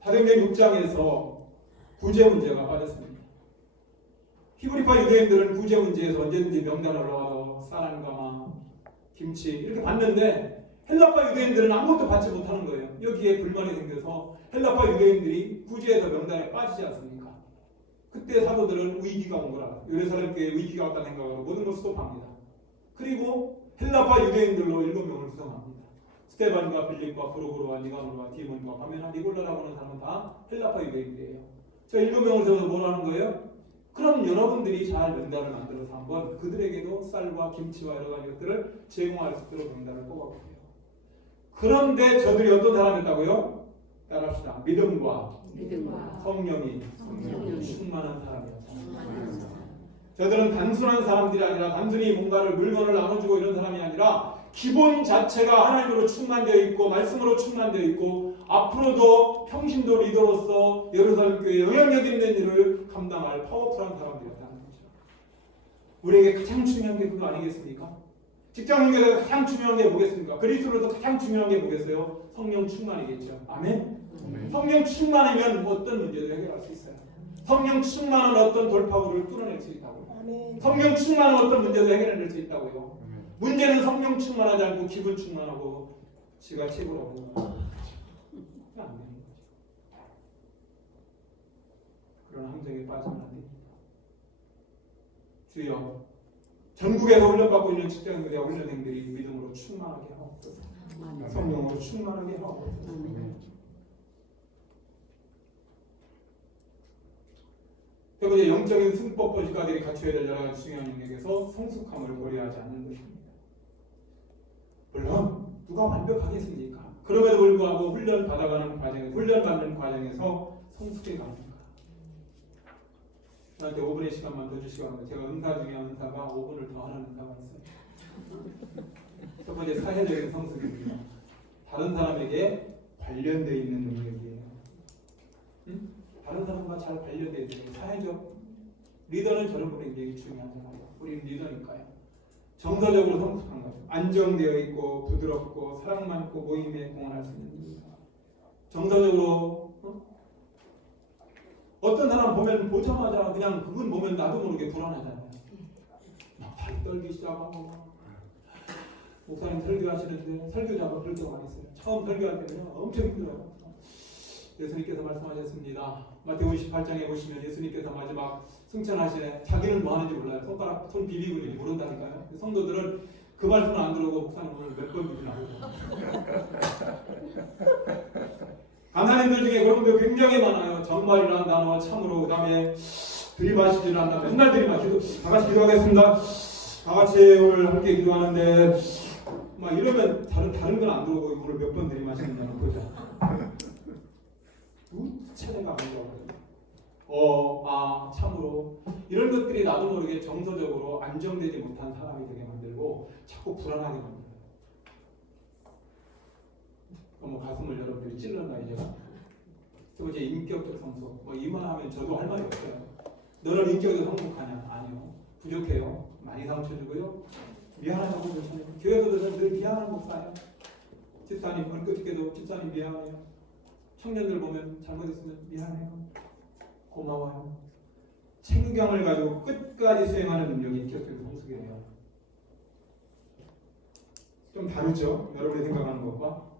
사도행전 6장에서 구제 문제가 빠졌습니다. 히브리파 유대인들은 구제 문제에서 언제든지 명단을 올라와서 쌀과 김치 이렇게 받는데 헬라파 유대인들은 아무것도 받지 못하는 거예요. 여기에 불만이 생겨서 헬라파 유대인들이 구제에서 명단에 빠지지 않습니까? 그때 사도들은 위기가 온 거라. 예루살렘교회에 위기가 왔다는 생각으로 모든 걸 스톱합니다. 그리고 헬라파 유대인들로 7명을 구성합니다. 스테반과 빌립과 프로고로와 니가노와 디몬과 바메나 니골라라고 하는 사람은 다 헬라파 유대인들이에요. 저 7명을 세워서 뭘 하는 거예요? 그럼 여러분들이 잘 명단을 만들어서 한번 그들에게도 쌀과 김치와 여러 가지 것들을 제공할 수 있도록 명단을 뽑아보세요. 그런데 저들이 어떤 사람이었다고요? 따라합시다. 믿음과 성령이 충만한 사람이었다. 저들은 단순한 사람들이 아니라 단순히 뭔가를 물건을 나눠주고 이런 사람이 아니라 기본 자체가 하나님으로 충만되어 있고 말씀으로 충만되어 있고 앞으로도 평신도 리더로서 예루살렘 교회에 영향력 있는 일을 감당할 파워풀한 사람들이었다는 거죠. 우리에게 가장 중요한 게 그거 아니겠습니까? 직장인교회가 가장 중요한 게 뭐겠습니까? 그리스도로서 가장 중요한 게 뭐겠어요? 성령 충만이겠죠. 아멘? 성령 충만이면 어떤 문제도 해결할 수 있어요. 성령 충만은 어떤 돌파구를 뚫어낼 수 있다고요. 성령 충만은 어떤 문제도 해결해낼 수 있다고요. 문제는 성령 충만하지 않고 기분 충만하고 지가 책으로 오는 거예요. 안 되는 거죠. 그런 함정에 빠지면 안 됩니다. 주여, 전국에서 훈련받고 있는 직장인들의 훈련생들이 믿음으로 충만하게 하옵소서. 성령으로 충만하게 하옵소서. 세 번째, 영적인 승법 법칙가들이 갖춰야 될 여러 가지 중요한 영역에서 성숙함을 고려하지 않는 것입니다. 물론 누가 완벽하겠습니까? 그럼에도 불구하고 훈련받는 과정에서 성숙해 갑니다. 저한테 5분의 시간만 더 주시고 합니다. 제가 은사 중에 은사가 5분을 더 하는 은사가 있어요. 첫 번째, 사회적인 성숙입니다. 다른 사람에게 관련되어 있는 능력이에요. 다른 사람과 잘 관련되어 있는 사회적 리더는 저런 분이 굉장히 중요하잖아요. 우리는 리더니까요. 정서적으로 성숙한 거죠. 안정되어 있고 부드럽고 사랑 많고 모임에 공헌할 수 있는 분입니다. 정서적으로 어떤 사람 보자마자 그냥 그분 보면 나도 모르게 불안하잖아요. 막 발이 떨기 시작하고 목사님 설교하시는데 설교자가 그럴 때가 많이 있어요. 처음 설교할 때는 엄청 힘들어요. 예수님께서 말씀하셨습니다. 마태복음 28장에 보시면 예수님께서 마지막 승천하시네. 자기는 뭐 하는지 몰라요. 손 비비고 있는지 모른다니까요. 성도들은 그 말씀을 안 들어오고 목사님 오늘 몇 번 비비나고. 간사님들 중에 그런 분들 굉장히 많아요. 정말이라는 단어, 참으로, 그 다음에 들이마시지라는 단어, 맨날 들이마시고 다 같이 기도하겠습니다. 다 같이 오늘 함께 기도하는데 막 이러면 다른 건 안 들어오고 오늘 몇 번 들이마시는다는 거죠. 체내가 안 들어오거든요. 참으로 이런 것들이 나도 모르게 정서적으로 안정되지 못한 사람이 되게 만들고 자꾸 불안하게 만들어요. 뭐 가슴을 여러분들이 찔렀나요 제가? 세 번째, 인격적 성숙. 뭐 이만하면 저도 할 말이 없어요. 너는 인격적으로 성숙하냐? 아니요. 부족해요. 많이 상처 주고요. 미안하다고 그러잖아요. 교회에서도 늘 미안한 목사예요. 집사님 어떻게도 집사님 미안해요. 청년들 보면 잘못했으면 미안해요. 고마워요. 챙경을 가지고 끝까지 수행하는 능력이 인격적 성숙이에요. 좀 다르죠? 여러분이 생각하는 것과.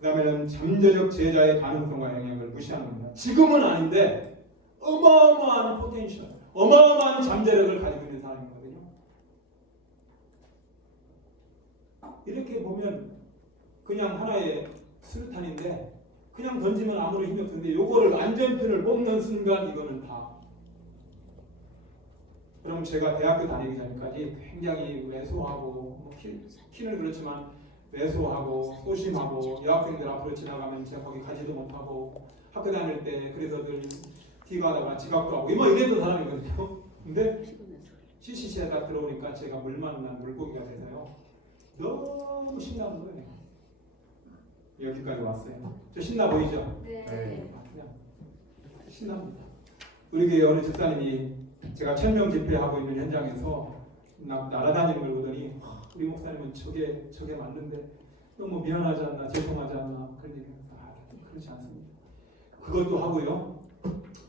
그 다음에는 잠재적 제자의 가능성과 영향을 무시하는 겁니다. 지금은 아닌데 어마어마한 포텐셜, 어마어마한 잠재력을 가지고 있는 사람이거든요. 이렇게 보면 그냥 하나의 수류탄인데 그냥 던지면 아무런 힘이 없는데 요거를 안전핀을 뽑는 순간 이거는 다. 그럼 제가 대학교 다니기 전까지 굉장히 왜소하고 키는 그렇지만 왜소하고 소심하고 여학생들 앞으로 지나가면 제가 거기 가지도 못하고 학교 다닐 때 그래서 늘 뒤가다가 지각도 하고 뭐 이랬던 사람이거든요. 근데 CCC에 딱 들어오니까 제가 물 만난 물고기가 돼서요. 너무 신나는 거예요. 여기까지 왔어요. 저 신나 보이죠? 네. 그냥 신납니다. 우리 교회 어느 집사님이 제가 천명 집회하고 있는 현장에서 날아다니는 걸 보더니 우리 목사님은 저게 맞는데 너무 미안하지 않나 죄송하지 않나 그런 얘기. 그렇지 않습니다. 그것도 하고요.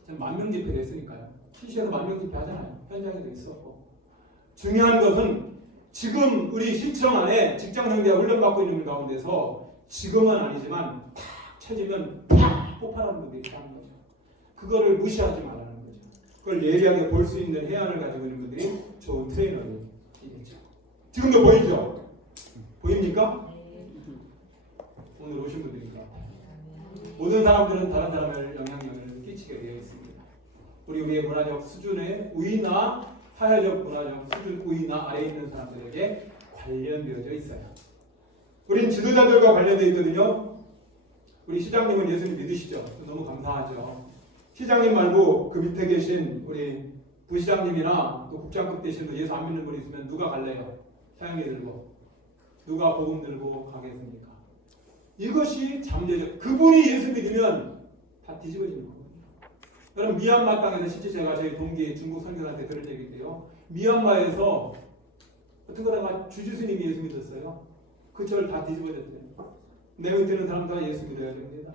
만명 집회를 했으니까요. CC에서 만명 집회 하잖아요. 현장에도 있었고. 중요한 것은 지금 우리 시청 안에 직장생대가 훈련받고 있는 가운데서 지금은 아니지만 탁 쳐지면 팍 폭발하는 분들이 있다는 거죠. 그거를 무시하지 말라는 거죠. 그걸 예리하게 볼 수 있는 해안을 가지고 있는 분들이 좋은 트레이너들이겠죠. 지금도 보이죠? 보입니까? 오늘 오신 분들인가? 모든 사람들은 다른 사람을 영향력을 끼치게 되어 있습니다. 우리의 문화적 수준의 우위나 사회적 문화적 수준 우위나 아래에 있는 사람들에게 관련되어져 있어요. 우린 지도자들과 관련되어 있거든요. 우리 시장님은 예수님 믿으시죠? 너무 감사하죠. 시장님 말고 그 밑에 계신 우리 부시장님이나 또 국장급 되신 분 예수 안 믿는 분 있으면 누가 갈래요? 사형리 들고 누가 복음 들고 가겠습니까? 이것이 잠재적. 그분이 예수 믿으면 다 뒤집어지는 거거든요. 여러분 미얀마 땅에서 실제 제가 저희 동기 중국 선교사한테 들은 얘기인데요. 미얀마에서 어떤 거다가 주지스님이 예수 믿었어요. 그 절 다 뒤집어졌대요. 내 밑에는 사람 다 예수 믿어야 됩니다.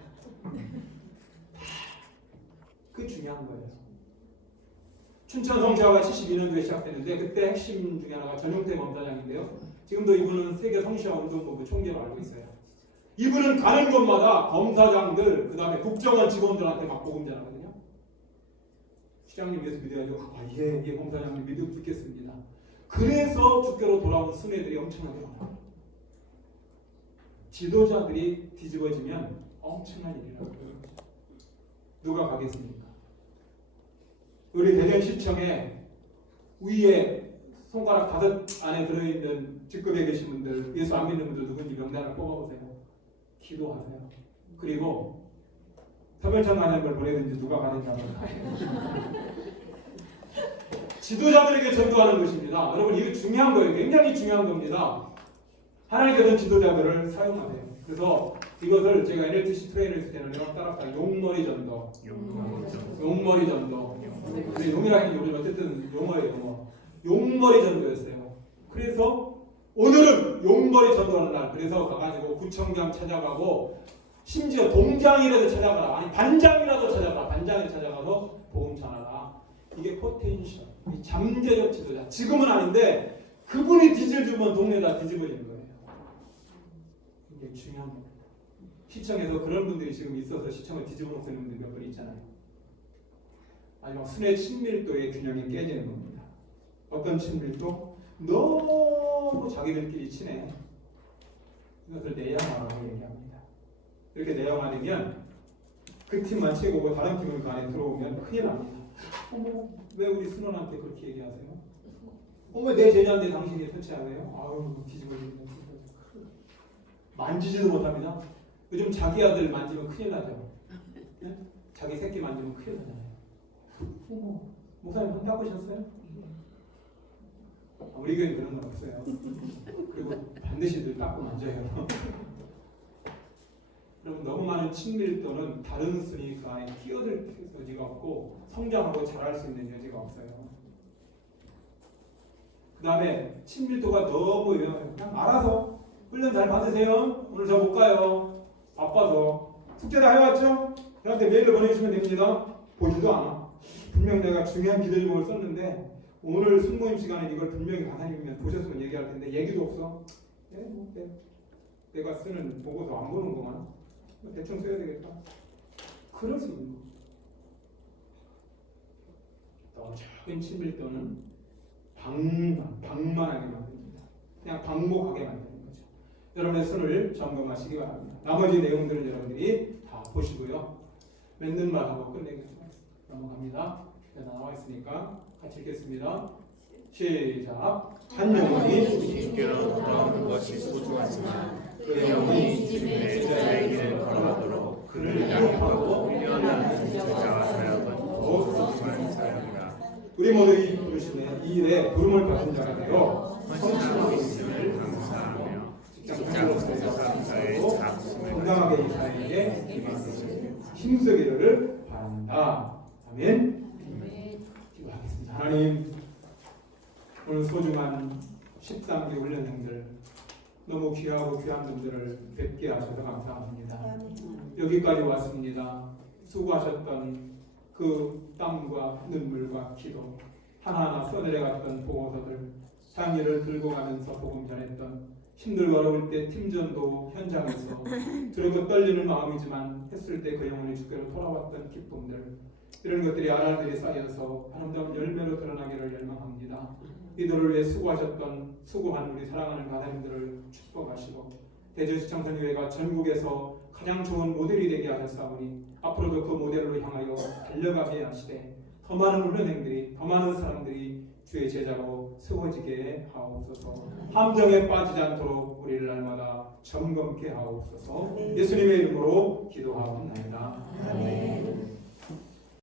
그게 중요한 거예요. 춘천 성지화가 72년도에 시작되는데 그때 핵심 중에 하나가 전용태 검사장인데요. 지금도 이분은 세계 성시화 운동본부 총재로 알고 있어요. 이분은 가는 곳마다 검사장들, 그 다음에 국정원 직원들한테 막 복음 전하거든요. 시장님 예수 믿어야죠. 예, 검사장님 믿겠습니다. 그래서 주교로 돌아온 순회들이 엄청나게 많아요. 지도자들이 뒤집어지면 엄청난 일이라고. 누가 가겠습니까? 우리 대전시청에 위에 손가락 5 안에 들어있는 직급에 계신 분들, 예수 안 믿는 분들 누군지 명단을 뽑아보세요. 기도하세요. 그리고 서별천 가는 걸 보내든지 누가 가든지 한번 가요. 지도자들에게 전도하는 것입니다. 여러분 이게 중요한 거예요. 굉장히 중요한 겁니다. 하나님께서는 지도자들을 사용하세요. 그래서 이것을 제가 NLTC 트레이너를 했을 때는 따라서 용머리 전도. 용머리 전도. 근데 용이라는 게 우리 어쨌든 용어예요. 용머리 전도였어요. 그래서 오늘은 용머리 전도하는 날. 그래서 가가지고 구청장 찾아가고 심지어 동장이라도 찾아가라. 아니 반장이라도 찾아가. 반장을 찾아가서 복음 전하라. 이게 포텐셜. 이 잠재적 지도자. 지금은 아닌데 그분이 뒤집으면 동네 다 뒤집어지는 거예요. 이게 중요한 겁니다. 시청에서 그런 분들이 지금 있어서 시청을 뒤집어 놓고 있는 분들이 몇 분 있잖아요. 마지막 순회 친밀도의 균형이 깨지는 겁니다. 어떤 친밀도? 너무 자기들끼리 친해. 이것을 내양화라고 얘기합니다. 이렇게 내양화되면 그 팀만 치고 다른 팀은 그 안에 들어오면 큰일 납니다. 어머, 왜 우리 순원한테 그렇게 얘기하세요? 어머, 내 제자인데 당신이 터치하세요? 아유, 뒤집어지네. 만지지도 못합니다. 요즘 자기 아들 만지면 큰일 나죠. 네? 자기 새끼 만지면 큰일 나잖아요. 어머, 목사님 한 닦으셨어요? 우리 교회는 그런 건 없어요. 그리고 반드시 늘 닦고 만져요. 여러분 너무 많은 친밀도는 다른 순이 그 안에 끼어들 여지가 없고 성장하고 자랄 수 있는 여지가 없어요. 그 다음에 친밀도가 너무 그냥 알아서 훈련 잘 받으세요. 오늘 저 못 가요. 바빠서. 숙제 다 해왔죠? 저한테 메일로 보내주시면 됩니다. 보지도 않아. 분명 내가 중요한 기도 제목을 썼는데 오늘 순모임 시간에 이걸 분명히 강사님이면 보셨으면 얘기할 텐데 얘기도 없어. 내가 쓰는 보고서 안 보는 거만 대충 써야 되겠다. 그럴 수 있는 거. 더 적은 친밀도는 방만하게 만듭니다. 그냥 방목하게 만듭니다. 여러분의 손을 점검하시기 바랍니다. 나머지 내용들은 여러분들이 다 보시고요. 맺는 말하고 끝내겠습니다. 넘어갑니다. 나와 있으니까 같이 읽겠습니다. 시작. 한 영혼이 주께로 돌아오는 것이 소중하지만 그 영혼이 주님의 제자에게 걸어가도록 그를 양육하고 훈련하는 제자와 사역은 더욱 소중한 사역이라. 우리 모두 이 부르심에 이 일에 부름을 받은 자가 되어 헌신하고 있음을 감사하며 직장에서 감사의 작심을 건강하게 이 사회에 힘쓰기를 바랍니다. 아멘. 기도하겠습니다. 하나님, 오늘 소중한 13기 훈련생들 너무 귀하고 귀한 분들을 뵙게 하셔서 감사합니다. 여기까지 왔습니다. 수고하셨던 그 땀과 눈물과 기도 하나하나 써내려갔던 보고서들 상의를 들고 가면서 복음 전했던 힘들고 어려울 때 팀전도 현장에서 두렵고 떨리는 마음이지만 했을 때 그 영혼이 주께로 돌아왔던 기쁨들 이런 것들이 알알들이 쌓여서 아름다운 열매로 드러나기를 열망합니다. 이들을 위해 수고한 우리 사랑하는 가사님들을 축복하시고 대전시청 선교회가 전국에서 가장 좋은 모델이 되게 하셨사오니 앞으로도 그 모델로 향하여 달려가게 하시되 더 많은 훈련생들이 더 많은 사람들이 주의 제자로 세워지게 하옵소서. 함정에 빠지지 않도록 우리를 날마다 점검케 하옵소서. 예수님의 이름으로 기도하옵나이다. 아멘.